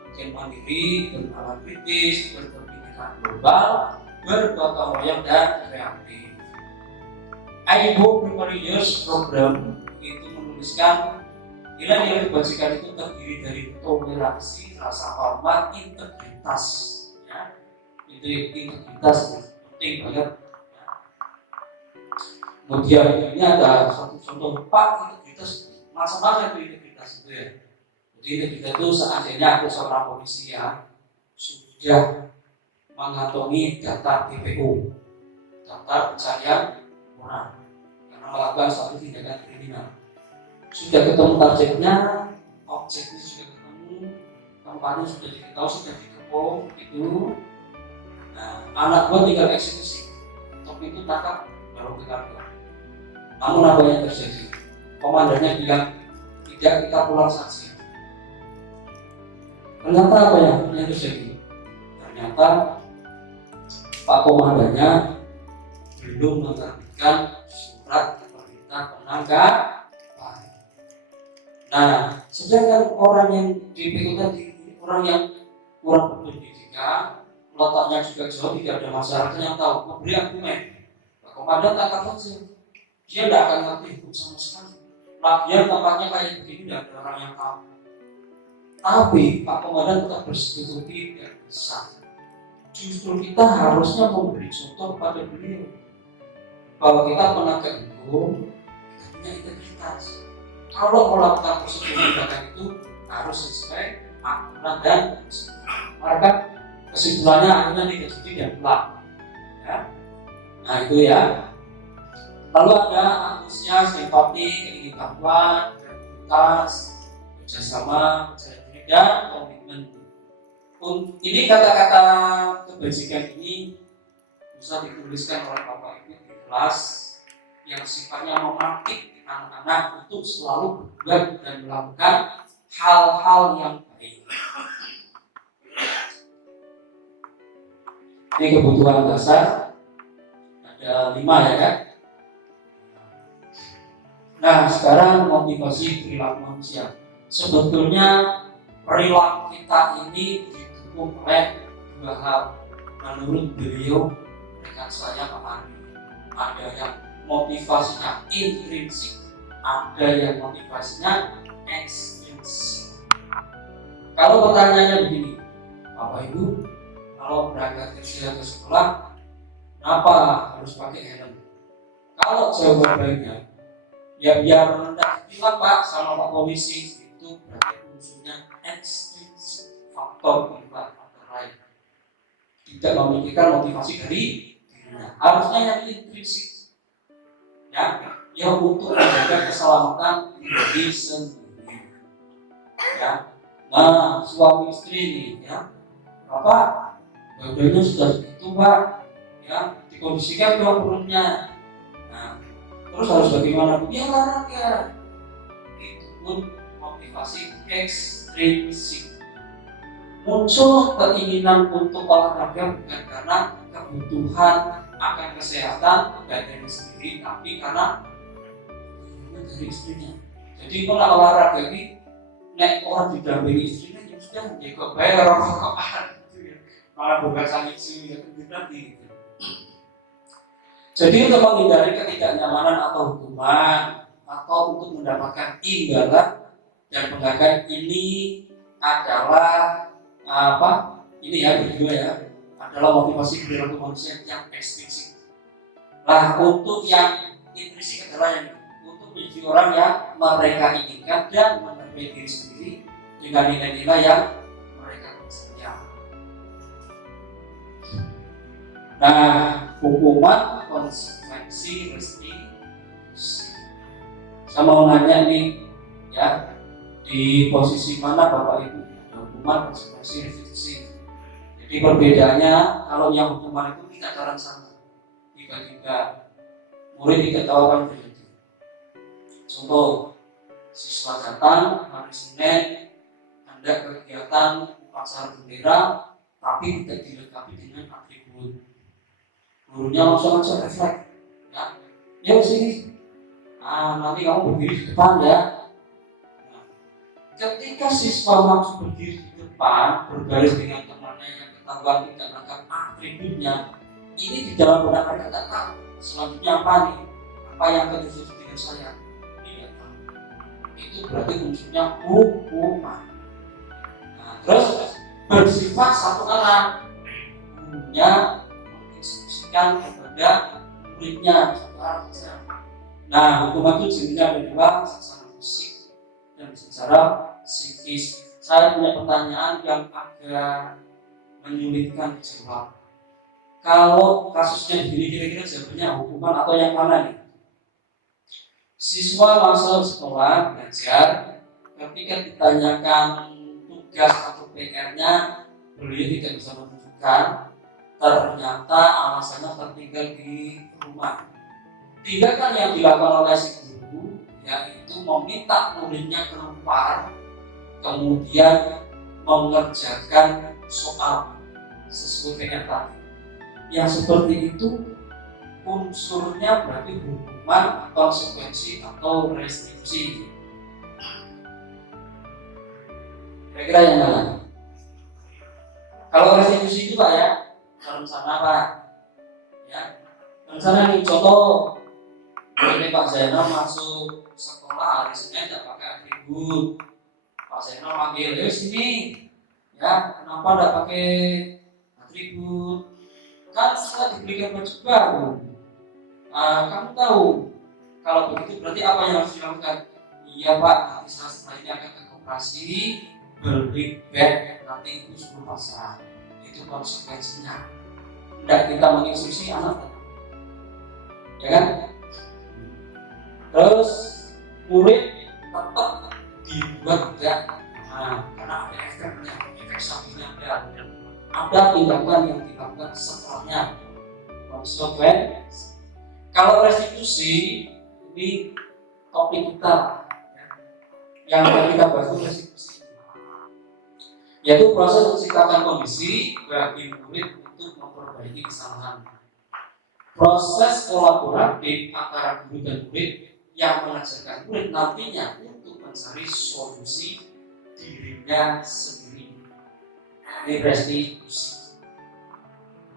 kemudian mandiri, bernalar kritis, berpendidikan global, bergotong royong dan kreatif. IBO Primary Years Program itu menuliskan nilai-nilai kebajikan itu terdiri dari toleransi, rasa hormat, integritas. Ya. Itu integritas penting banget. Ya. Kemudian ini ada satu contoh Pak, integritas macam-macam itu integritas itu ya. Jadi integritas itu seandainya ada seorang polisi ya sudah mengantongi data DPO, data pencarian orang karena melakukan suatu tindakan kriminal, sudah ketemu targetnya, objeknya sudah ketemu, tempatnya sudah diketahui, sudah dikepung itu. Nah, anak buah tinggal eksekusi, top itu tangkap baru kita. Namun apa yang terjadi? Komandannya bilang tidak, kita pulang saja. Ternyata apa yang terjadi? Ternyata Pak komandannya belum menerbitkan surat perintah penangkapan. Nah, sedangkan orang yang DPO tadi, orang yang kurang berpendidikan, letaknya juga jauh, tidak ada masyarakat yang tahu, memberi argumen. Pak komandan tangkap saja, dia tidak akan ngerti hukum sama sekali. Lagian tempatnya kayak begini, tidak ada orang yang tahu. Tapi Pak komandan tetap bersekutu dan besar. Justru kita harusnya memberi contoh kepada beliau bahwa kita penegak hukum, kita punya integritas. Kalau melakukan prosedur tindakan itu harus sesuai aturan dan maka kesimpulannya akhirnya tidak jadi dan pulang. Ya. Nah itu ya. Lalu ada antusias, empati, keinginapan, kreativitas, kerjasama, percaya diri dan komitmen. Ini kata-kata kebajikan ini bisa dituliskan oleh Bapak Ibu di kelas yang sifatnya memantik anak-anak untuk selalu berbuat dan melakukan hal-hal yang baik. Ini kebutuhan dasar ada 5 ya kan. Nah sekarang motivasi perilaku manusia. Sebetulnya perilaku kita ini didukung oleh 2 hal. Menurut beliau, rekan saya Pak Andi, ada yang motivasinya intrinsik, ada yang motivasinya ekstrinsik. Kalau pertanyaannya begini, Bapak Ibu, kalau berangkat kerja ke sekolah, kenapa harus pakai helm? Kalau jawabannya, ya biar rendah bilang Pak sama Pak Polisi, itu berarti unsurnya ekstrinsik, faktor faktor lain. Tidak memikirkan motivasi dari dirinya. Harusnya yang intrinsik. Ya, yang untuk menjaga keselamatan diri sendiri. Ya, nah suami istri ini, ya, Bapak, badannya sudah segitu Pak, ya, dikondisikan dong perutnya. Nah, terus harus bagaimana? Ya larang ya. Itu pun motivasi ekstrinsik. Muncul keinginan untuk olahraga bukan karena kebutuhan akan kesehatan badannya sendiri, tapi karena dari istrinya. Jadi kalau olahraga ini nek orang didampingi istrinya ya sudah menjaga bayar rokokan gitu ya. Malah bukan sang istri ya nanti. Jadi untuk menghindari ketidaknyamanan atau hukuman atau untuk mendapatkan imbalan dan penghargaan ini adalah apa? Ini ya berdua ya, adalah motivasi perilaku manusia yang ekstrinsi. Nah, untuk yang intrinsik adalah yang untuk menjadi orang yang mereka inginkan dan menghargai diri sendiri dengan nilai-nilai yang mereka percaya. Nah, hukuman konsekuensi restitusi. Saya mau nanya nih, ya, di posisi mana Bapak Ibu? Hukuman konsekuensi restitusi. Jadi perbedaannya, kalau yang hukuman itu kita cara sama, tiba-tiba murid diketahukan berhenti. Contoh, siswa datang hari Senin, ada kegiatan upacara bendera, tapi tidak dilengkapi dengan atribut. Gurunya langsung aja refleks, ya sini, nanti kamu berdiri di depan ya. Nah, ketika siswa langsung berdiri di depan, berbaris dengan temannya yang ketahuan tidak lengkap atributnya, ini di dalam benak mereka tidak tahu selanjutnya apa nih, apa yang akan terjadi dengan saya, tidak tahu. Itu berarti unsurnya hukuman. Nah, terus bersifat satu arah, gurunya menginstruksikan kepada muridnya satu arah saja. Nah, hukuman itu jenisnya ada dua, secara fisik dan secara psikis. Saya punya pertanyaan yang agak menyulitkan dijawab. Kalau kasusnya begini, kira-kira jawabannya hukuman atau yang mana nih? Siswa masuk sekolah belajar, ketika ditanyakan tugas atau PR-nya, beliau tidak bisa menunjukkan, ternyata alasannya tertinggal di rumah. Tindakan yang dilakukan oleh si guru yaitu meminta muridnya keluar, kemudian mengerjakan soal sesuai dengan tadi. Yang seperti itu unsurnya berarti hukuman, konsekuensi atau restitusi. Kira-kira yang mana? Kalau restitusi itu Pak ya, dalam sana Pak, ya, dalam sana nih contoh, ini Pak Zainal masuk sekolah hari Senin tidak pakai atribut. Pak Zainal manggil, "Ayo sini, ya, kenapa tidak pakai atribut? Kan setelah diberikan baju baru. Kamu tahu, kalau begitu berarti apa yang harus dilakukan?" "Iya Pak, nanti saya setelah ini akan ke koperasi, beli bag, nanti itu suruh pasang." Itu konsekuensinya. Tidak kita menginstruksi anak, ya kan? Terus murid tetap dibuat tidak, karena ada efeknya, efek sampingnya ada tindakan yang dilakukan setelahnya. Konsekuensi. Kalau restitusi ini topik kita, yang akan kita bahas itu restitusi, yaitu proses menciptakan kondisi bagi murid untuk memperbaiki kesalahan. Proses kolaboratif antara guru dan murid yang mengajarkan murid nantinya untuk mencari solusi dirinya sendiri. Ini restitusi.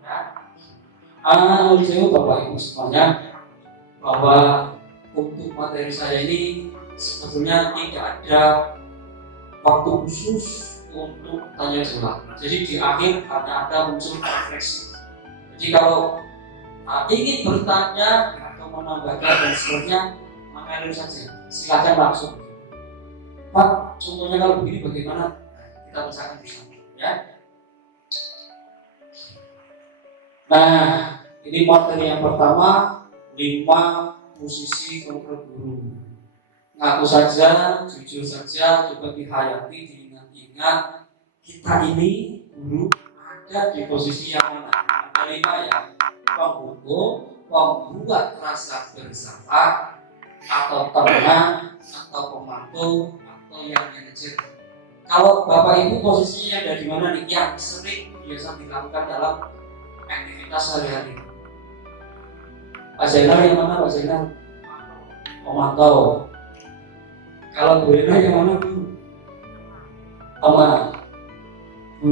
Ya. Saya Bapak Ibu semuanya, bahwa untuk materi saya ini sebetulnya tidak ada waktu khusus untuk tanya jawab. Jadi di akhir ada muncul refleksi. Jadi kalau ingin bertanya atau menambahkan dan seterusnya, mengalir saja, silakan langsung. Pak, contohnya kalau begini bagaimana? Kita usahakan bersama, ya. Nah, ini materi yang pertama, 5 posisi kontrol guru. Ngaku saja, jujur saja, coba dihayati, diingat-ingat. Kita ini guru ada di posisi yang mana? Ada 5 ya. Penghukum, pembuat rasa bersalah, atau teman, atau pembantu, atau yang manajer. Kalau Bapak Ibu posisinya ada di mana nih? Yang sering biasa dilakukan dalam aktivitas sehari-hari. Pak Zainal yang mana Pak Zainal? Pemantau. Kalau Bu Rena yang mana Bu? Teman. Bu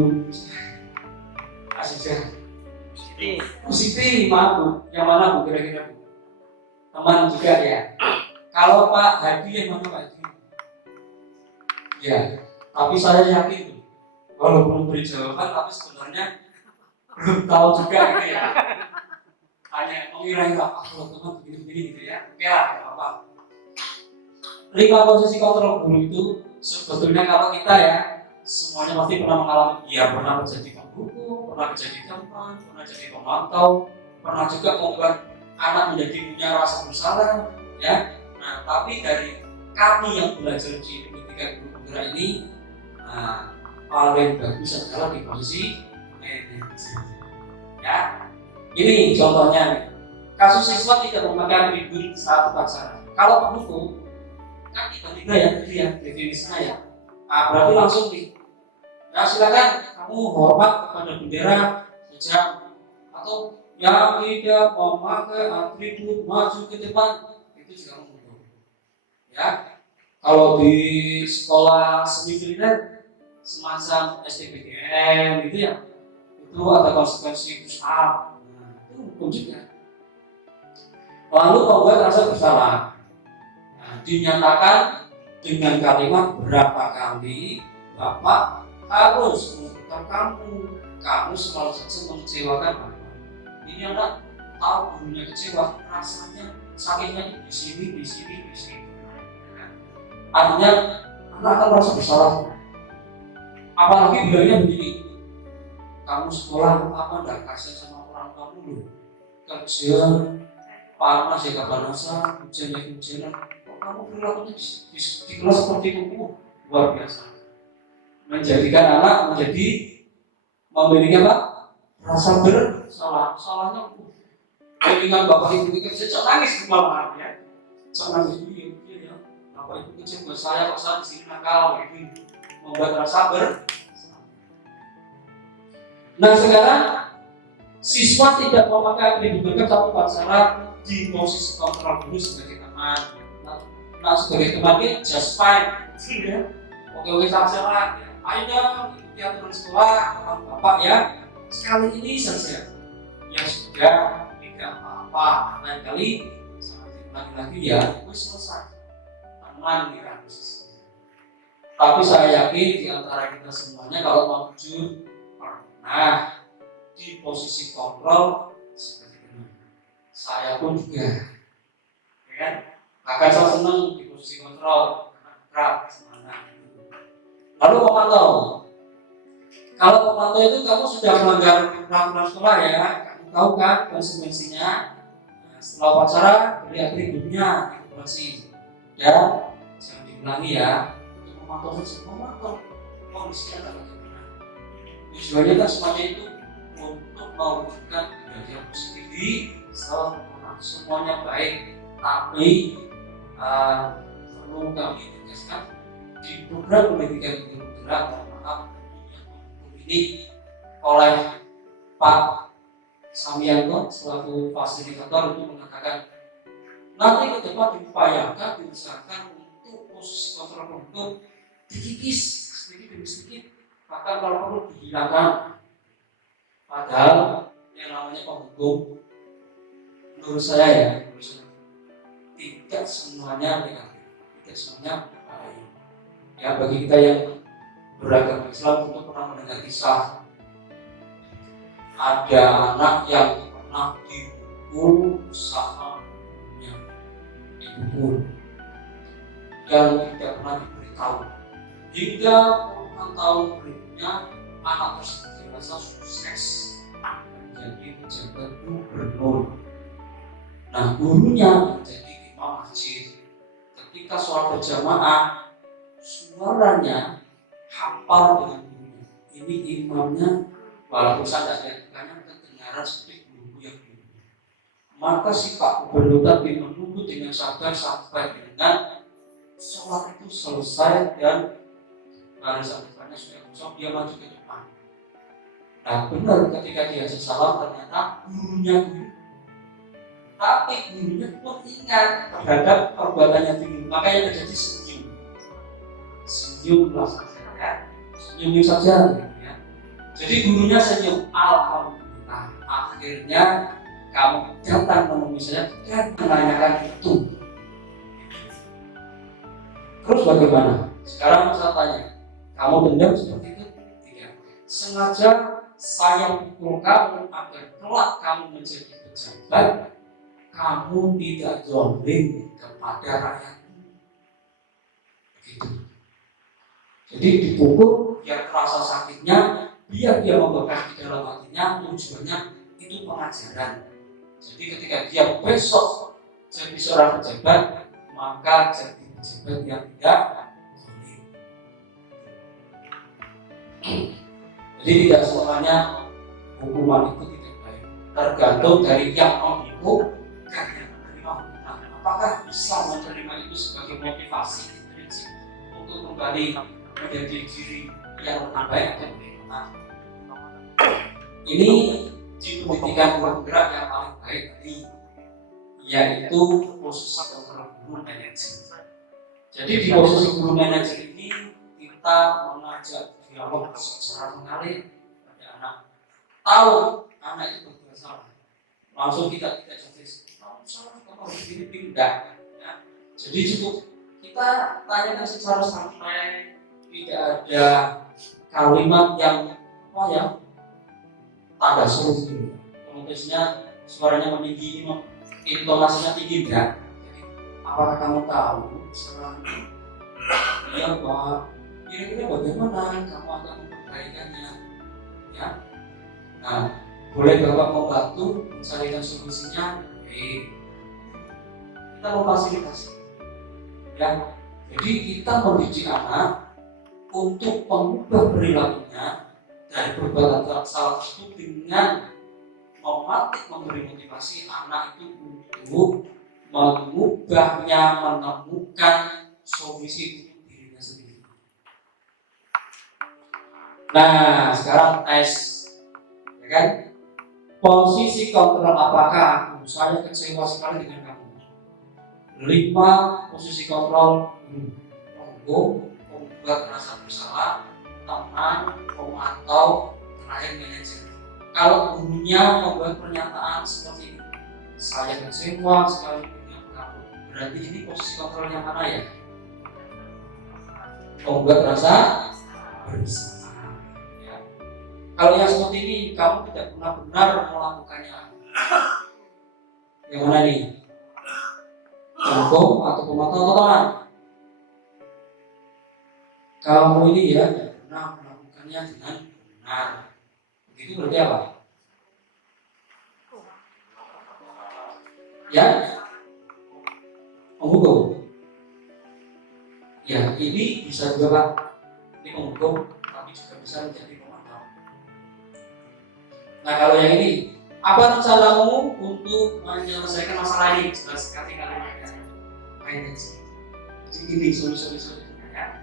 Asisya. Positif, maaf Bu. Yang mana Bu kira-kira Bu? Teman juga ya. Kalau Pak Hadi yang mana Pak Hadi? Ya, tapi saya yakin Bu, walaupun beri jawaban tapi sebenarnya belum tahu juga gitu ya. Hanya mengira-ngira kalau teman begini-begini gitu ya. Oke lah, nggak apa-apa. 5 posisi kontrol guru itu sebetulnya kalau kita ya semuanya pasti pernah mengalami. Ya pernah menjadi pembuku, pernah menjadi teman, pernah jadi pemantau, pernah juga membuat anak menjadi punya rasa bersalah, ya. Nah, tapi dari kami yang belajar di pendidikan guru penggerak ini, paling bagus adalah di posisi manajer. Ya, ini contohnya. Kasus siswa tidak memakai atribut saat upacara. Kalau pendukung kan tiba-tiba ya, itu ya definisinya ya. Berarti langsung nih. Nah, silakan kamu hormat kepada bendera sejam, atau yang tidak memakai atribut maju ke depan itu juga mendukung. Ya, kalau di sekolah semi militer semacam STBGM gitu ya, itu ada konsekuensi push up. Nah, itu hukum juga. Lalu membuat rasa bersalah. Nah, dinyatakan dengan kalimat berapa kali Bapak harus menentukan kamu selalu saja mengecewakan Bapak. Ini anak tahu gurunya kecewa, rasanya sakitnya di sini. Artinya anak akan merasa bersalah. Apalagi bilangnya begini, kamu sekolah apa enggak kasihan sama orang kamu loh, kerja panas ya kepanasan, hujan ya hujanan, kok kamu perilakunya di kelas seperti itu. Luar biasa, menjadikan anak menjadi memiliki apa? Rasa bersalah. Salahnya dengan bapak ibu kita bisa nangis kemana ya, nangis ya. Bapak ibu kecil buat saya kok saya di sini nakal gitu, membuat rasa bersalah. Nah sekarang siswa tidak memakai atribut berkat tapi upacara di posisi kontrol dulu sebagai teman. Nah sebagai teman ini just fine, ya. Oke saja lah. Ayo dong ikuti aturan sekolah, bapak ya. Sekali ini saja. Ya sudah, tidak apa-apa. Lain kali sampai diulangi lagi ya, selesai. Teman kira posisinya. Tapi saya yakin di antara kita semuanya kalau mau jujur pernah di posisi kontrol seperti ini. Saya pun juga, ya kan? Bahkan saya senang di posisi kontrol, kerap semangat. Lalu pemantau. Kalau pemantau itu kamu sudah melanggar peraturan sekolah ya, kamu tahu kan konsekuensinya. Setelah upacara beri atributnya, evaluasi. Ya, jangan diulangi ya. Untuk memantau kondisinya bagaimana. Tujuannya kan semuanya itu untuk mewujudkan budaya positif di semuanya baik, tapi perlu kami tegaskan di program pendidikan guru penggerak ini oleh Pak Samianto selaku fasilitator itu mengatakan nanti ke depan diupayakan diusahakan untuk posisi kontrol penduduk dikikis sedikit demi sedikit, bahkan kalau perlu dihilangkan. Padahal yang namanya penghukum menurut saya tidak semuanya negatif, tidak semuanya baik. Ya bagi kita yang beragama Islam untuk pernah mendengar kisah ada anak yang pernah dipukul sama ibunya, dipukul yang tidak pernah diberitahu hingga puluhan tahun berikutnya anak tersebut dirasa sukses menjadi pejabat gubernur. Nah gurunya menjadi imam masjid. Ketika sholat berjamaah suaranya hafal dengan gurunya. Ini imamnya walaupun saya tidak kedengaran seperti guru yang dulu. Maka si Pak Gubernur tadi menunggu dengan sabar sampai dengan sholat itu selesai dan barisan depannya sudah kosong, dia maju ke depan. Nah benar ketika dia salam ternyata gurunya dulu. Tapi gurunya pun ingat terhadap perbuatannya dulu, makanya terjadi senyumlah saja, senyum saja. Ya. Jadi gurunya senyum, alhamdulillah akhirnya kamu datang menemui saya dan menanyakan itu. Terus bagaimana? Sekarang saya tanya, kamu dendam seperti itu? Tidak. Sengaja saya pukul kamu agar kelak kamu menjadi pejabat, kamu tidak zalim kepada rakyatmu. Begitu. Jadi dipukul biar terasa sakitnya, biar dia membekas di dalam hatinya, tujuannya itu pengajaran. Jadi ketika dia besok jadi seorang pejabat, maka jadi pejabat yang tidak zalim. Jadi tidak semuanya hukuman itu tidak baik, tergantung dari yang menghukum dan yang menerima hukuman. Apakah Islam menerima itu sebagai motivasi prinsip untuk kembali menjadi diri yang lebih baik dan bagaimana? Ini di pendidikan ruang gerak yang paling baik tadi, yaitu posisi guru manajer. Jadi di posisi guru manajer ini kita mengajak dialog secara mengalir pada anak. Tahu anak itu berbuat salah, langsung kita tidak justice. Kamu salah, kamu harus pindah. Ya. Jadi cukup kita tanyakan secara santai, tidak ada kalimat yang apa ya tanda seru gitu. Konotasinya suaranya meninggi, intonasinya tinggi enggak? Jadi, apakah kamu tahu sekarang iya Pak, kira-kira bagaimana kamu akan memperbaikannya? Ya, nah boleh Bapak membantu mencarikan solusinya? Kita memfasilitasi. Ya, jadi kita mendidik anak untuk mengubah perilakunya dari perbuatan salah itu dengan memberi motivasi anak itu untuk mengubahnya, menemukan solusi untuk dirinya sendiri. Nah, sekarang tes, ya kan? Posisi kontrol apakah aku? Saya kecewa sekali dengan kamu. 5 posisi kontrol, monggo, membuat rasa bersalah, teman, pemantau, terakhir manajer. Kalau gurunya membuat pernyataan seperti ini, saya kecewa sekali dengan kamu, berarti ini posisi kontrol yang mana ya? Membuat rasa bersalah. Ya. Kalau yang seperti ini, kamu tidak benar-benar melakukannya. Yang mana nih? Hukum atau pemantau atau teman? Kamu ini ya tidak pernah melakukannya dengan benar. Itu berarti apa? Ya, menghukum. Ya, ini bisa juga Pak. Ini menghukum, tapi juga bisa menjadi pemantau. Nah, kalau yang ini, apa rencanamu untuk menyelesaikan masalah ini? Jelas sekali kalimatnya. Jadi ini solusi-solusi ya.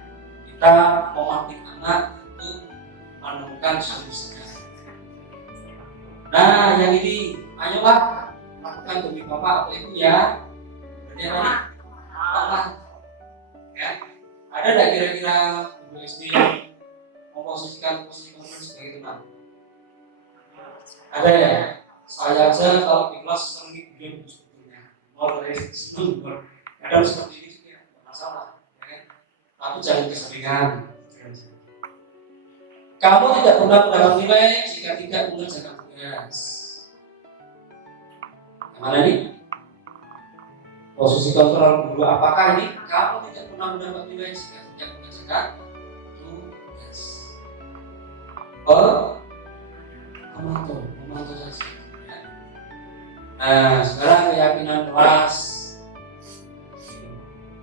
Kita memantik anak untuk menemukan solusinya. Nah, yang ini, ayolah lakukan demi Bapak atau Ibu ya. Berarti apa nih? Bapak. Ya. Ada tidak kira-kira guru SD yang memposisikan posisi kontrol sebagai teman? Ada ya? Saya aja kalau di kelas sering diam sebetulnya. Mau dari sebelum kadang seperti ini juga masalah, ya kan? Tapi jangan keseringan. Kamu tidak pernah mendapat nilai jika tidak mengerjakan tugas. Yang mana nih? Posisi kontrol guru apakah ini? Kamu tidak pernah mendapat nilai jika tidak mengerjakan tugas. Memantau saja. Nah, sekarang keyakinan kelas.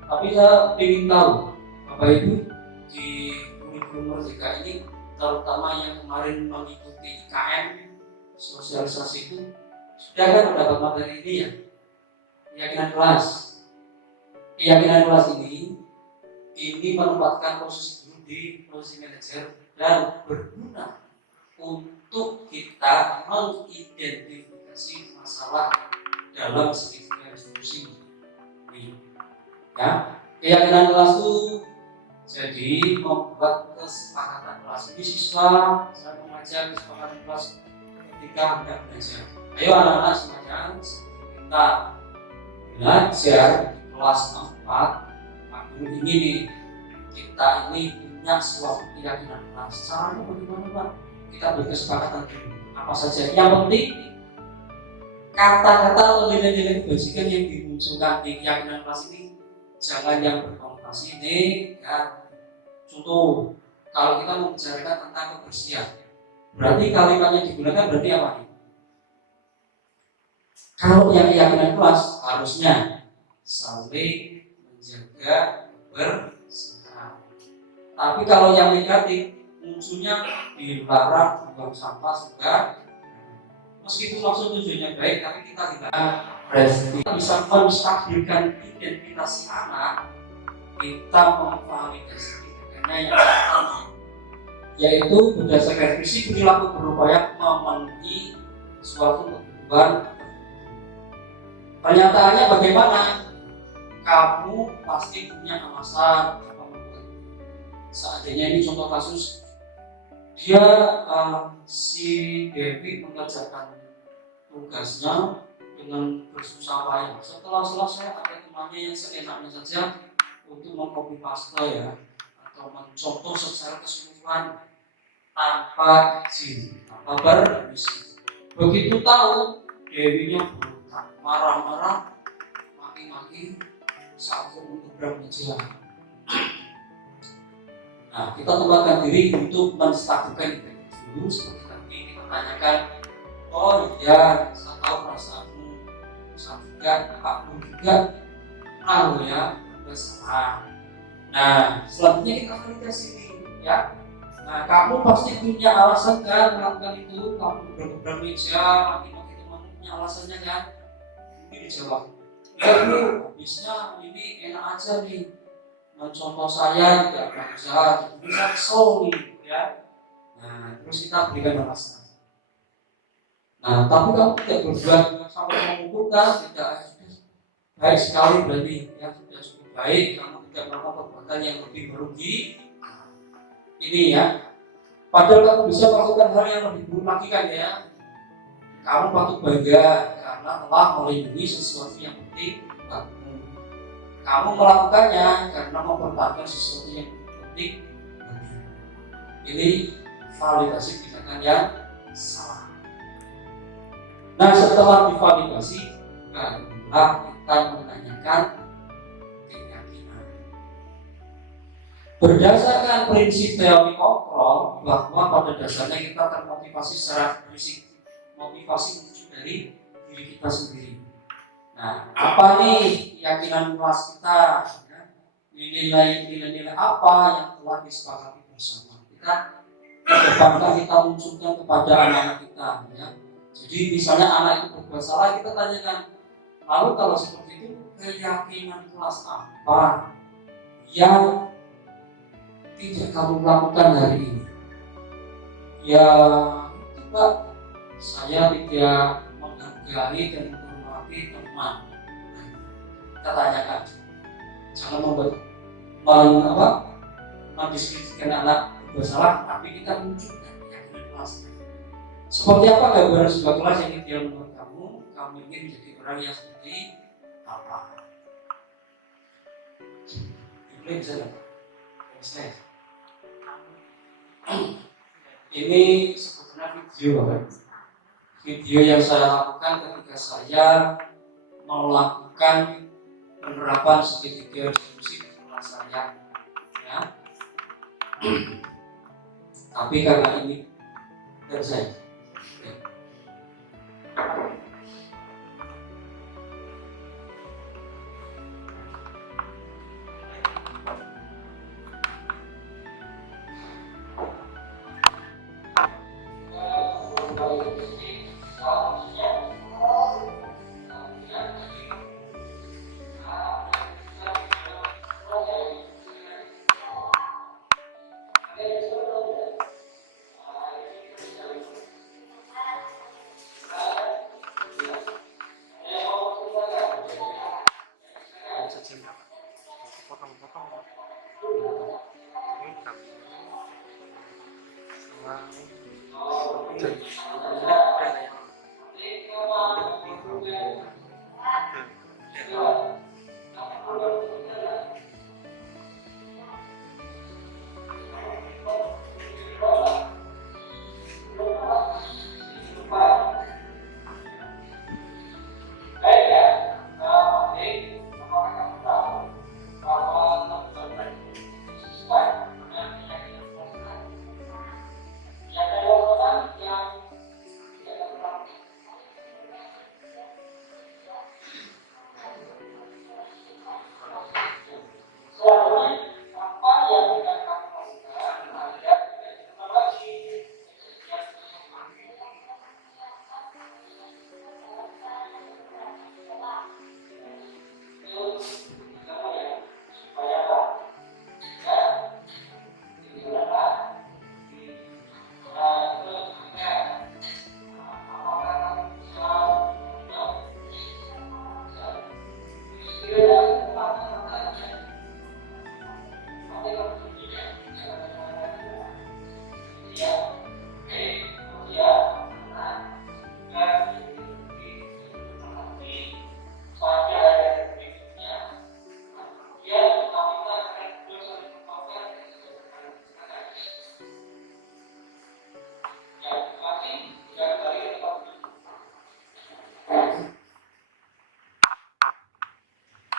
Tapi saya ingin tahu, Bapak Ibu di kurikulum Merdeka ini, terutama yang kemarin mengikuti IKM sosialisasi itu, sudah kan mendapat materi ini ya? Keyakinan kelas. Keyakinan kelas ini menempatkan posisi guru di posisi manajer dan berguna untuk kita mengidentifikasi masalah dalam segitiga diskusi. Ya, keyakinan kelas itu jadi membuat kesepakatan kelas. Ini siswa saya mengajar kesepakatan kelas ketika hendak belajar. Ayo anak-anak semuanya, kita belajar di kelas 4. Aku ingin nih, kita ini punya suatu keyakinan kelas. Caranya bagaimana Pak? Kita berkesepakatan dulu. Apa saja? Yang penting kata-kata atau nilai-nilai kebajikan yang dimunculkan di keyakinan kelas ini jangan yang berkonotasi negatif. Contoh, kalau kita membicarakan tentang kebersihan, berarti kalimat yang digunakan berarti apa nih? Kalau yang keyakinan kelas harusnya saling menjaga kebersihan. Tapi kalau yang negatif munculnya dilarang buang sampah juga. Meskipun maksud tujuannya baik, tapi kita tidak kita bisa menstabilkan identitas si anak. Kita memvalidasi tindakannya yang pertama, yaitu berdasarkan visi perilaku berupaya memenuhi suatu kebutuhan. Pernyataannya bagaimana? Kamu pasti punya alasan apa membuat. Seandainya ini contoh kasus, dia si Dewi mengerjakan tugasnya dengan bersusah payah. Setelah selesai ada temannya yang seenaknya saja untuk mengcopy paste ya, atau mencontoh secara keseluruhan tanpa izin, tanpa permisi. Begitu tahu, Dewinya berontak, marah-marah, maki-maki, sampai mengebrak meja. Nah, kita tempatkan diri untuk menstabilkan diri dulu. Seperti tadi kita tanyakan, oh iya, saya tahu perasaanmu, saya juga, Pakmu juga tahu ya, bersalah. Nah, selanjutnya kita validasi ini, ya. Nah, kamu pasti punya alasan kan melakukan itu, kamu gebrak meja, maki-maki temanmu punya alasannya kan? Ini dijawab, ya Bu, habisnya ini enak aja nih. Contoh saya tidak berusaha, bisa kesel nih, ya. Nah, terus kita berikan alasan. Nah, tapi kamu tidak berbuat sampai mengumpulkan, tidak baik sekali berarti, ya sudah cukup baik. Kamu tidak melakukan perbuatan yang lebih merugi. Ini ya. Padahal kamu bisa melakukan hal yang lebih buruk lagi kan ya. Kamu patut bangga karena telah melindungi sesuatu yang penting. Kamu melakukannya karena mempertahankan sesuatu yang penting. Ini validasi tindakan yang salah. Nah, setelah divalidasi, barulah kita menanyakan keyakinan. Berdasarkan prinsip teori kontrol, bahwa pada dasarnya kita termotivasi secara fisik, motivasi muncul dari diri kita sendiri. Nah, apa nih keyakinan kelas kita? Ya? Nilai-nilai apa yang telah disepakati bersama? Kita kedepankan, kita munculkan kepada anak-anak kita. Ya? Jadi misalnya anak itu berbuat salah, kita tanyakan, lalu kalau seperti itu keyakinan kelas apa yang tidak kamu lakukan hari ini? Ya, itu Pak, saya tidak menghargai dan teman. Kita tanyakan, jangan mendiskreditkan anak bersalah, tapi kita munculkan keyakinan kelas. Seperti apa gambaran sebuah kelas yang ideal menurut kamu? Kamu ingin menjadi orang yang seperti apa? Ini bisa nggak? Selesai. Ini sebetulnya video, kan? Video yang saya lakukan ketika saya melakukan penerapan segitiga diskusi di kelas saya, ya. Tapi karena ini terjadi,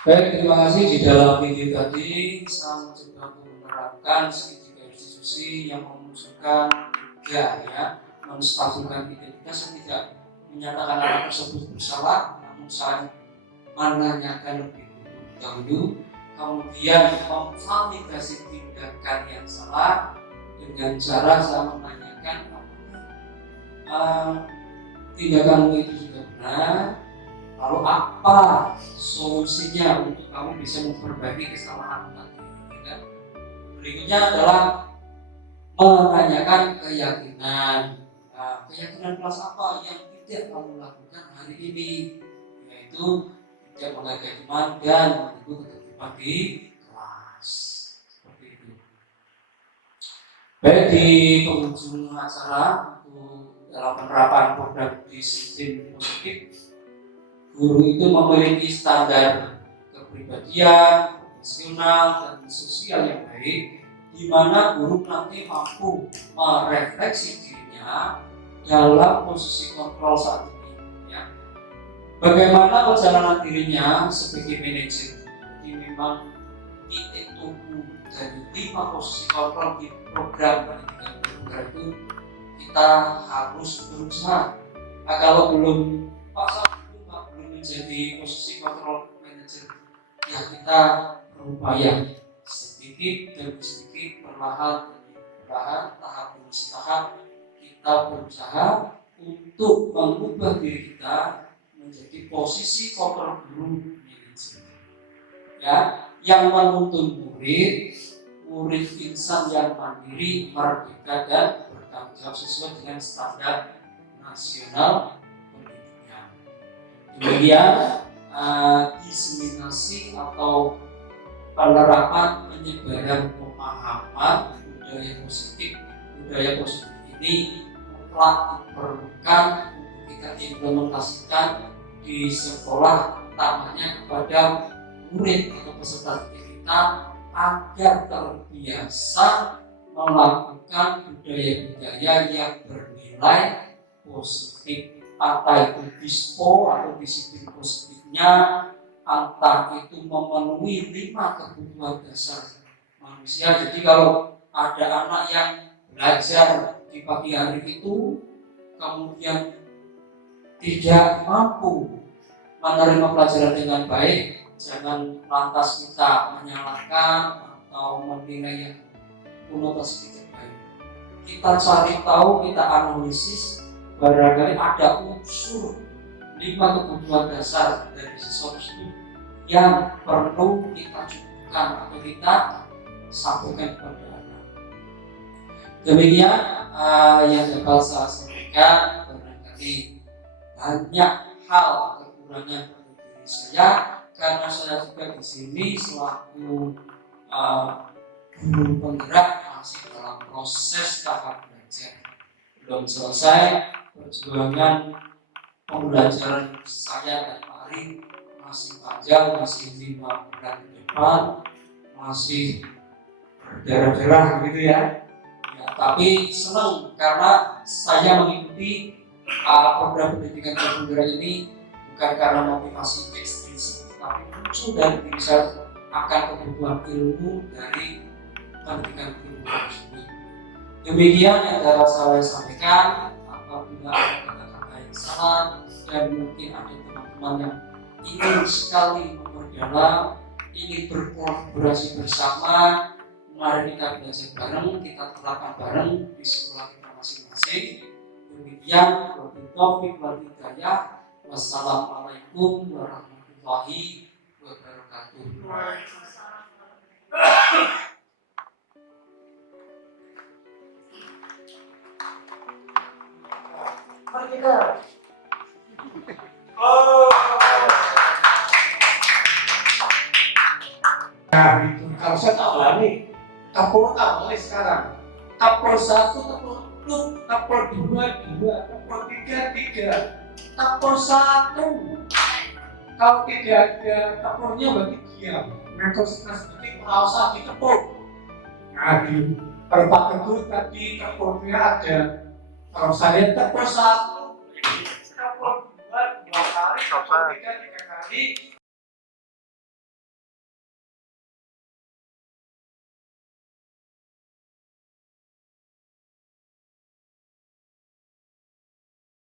Baik, terima kasih. Di dalam video tadi saya mencoba untuk menerapkan segitiga institusi yang memunculkan tiga, ya, menstabilkan identitas yang tidak menyatakan anak tersebut bersalah, namun saya menanyakan lebih dahulu, kemudian memvalidasi tindakan yang salah dengan cara saya menanyakan tindakanmu itu sudah benar. Lalu apa solusinya untuk kamu bisa memperbaiki kesalahan tadi? Ya. Berikutnya adalah menanyakan keyakinan. Nah, keyakinan kelas apa yang tidak kamu lakukan hari ini? Yaitu tidak menghargai teman dan menunggu ketertiban di kelas. Seperti itu. Baik, di penghujung acara untuk dalam penerapan program disiplin positif, guru itu memiliki standar kepribadian, profesional, dan sosial yang baik, di mana guru nanti mampu merefleksi dirinya dalam posisi kontrol saat ini. Ya. Bagaimana perjalanan dirinya sebagai manajer? Jadi memang titik tumpu dari 5 posisi kontrol di program pendidikan reguler itu kita harus berusaha. Nah, kalau belum menjadi posisi kontrol manager, ya kita berupaya sedikit demi sedikit, perlahan demi perlahan, tahap demi tahap kita berusaha untuk mengubah diri kita menjadi posisi kontrol guru manager, ya, yang menuntun murid insan yang mandiri, merdeka, dan bertanggung jawab sesuai dengan standar nasional. Kemudian diseminasi atau penerapan penyebaran pemahaman budaya positif ini mutlak diperlukan untuk kita implementasikan di sekolah, utamanya kepada murid atau peserta didik kita agar terbiasa melakukan budaya-budaya yang bernilai positif. Entah itu dispo atau disiplin positifnya, entah itu memenuhi 5 kebutuhan dasar manusia. Jadi kalau ada anak yang belajar di pagi hari itu kemudian tidak mampu menerima pelajaran dengan baik, jangan lantas kita menyalahkan atau menilai yang konotasi tidak baik. Kita cari tahu, kita analisis, barangkali ada unsur 5 kebutuhan dasar dari sesuatu itu yang perlu kita cukupkan atau kita sampaikan kepada anak. Demikian yang dapat saya sampaikan. Barangkali banyak hal kekurangan pada diri saya karena saya juga di sini selaku guru penggerak masih dalam proses tahap belajar, belum selesai perjuangan pembelajaran saya dan Pak Ari masih panjang, masih 5 bulan ke depan, masih berdarah-darah gitu ya. Ya, tapi senang karena saya mengikuti program pendidikan kepemudaan ini bukan karena motivasi ekstrinsik, tapi muncul dari diri saya akan kebutuhan ilmu dari pendidikan kepemudaan tersebut. Demikian yang dapat saya sampaikan. Apabila ada kata-kata yang salah dan mungkin ada teman-teman yang ingin sekali memperdalam, ingin berkolaborasi bersama, mari kita belajar bareng, kita terapkan bareng di sekolah kita masing-masing. Demikian, wabillahi taufiq wal hidayah. Wassalamualaikum warahmatullahi wabarakatuh. Mari kita. Nah itu kalau saya tahu lah nih, kapur tahu mulai sekarang. Kapur 1, kapur 2, kapur 2, kapur 3. Kapur 1. Kalau tidak ada kapurnya berarti diam. Nah konsentrasi berarti pengawasan di kapur. Nah di perempat kedua tadi kapurnya ada. Kalau saya kapur 1, kapur 2 kali, kapur 3 kali.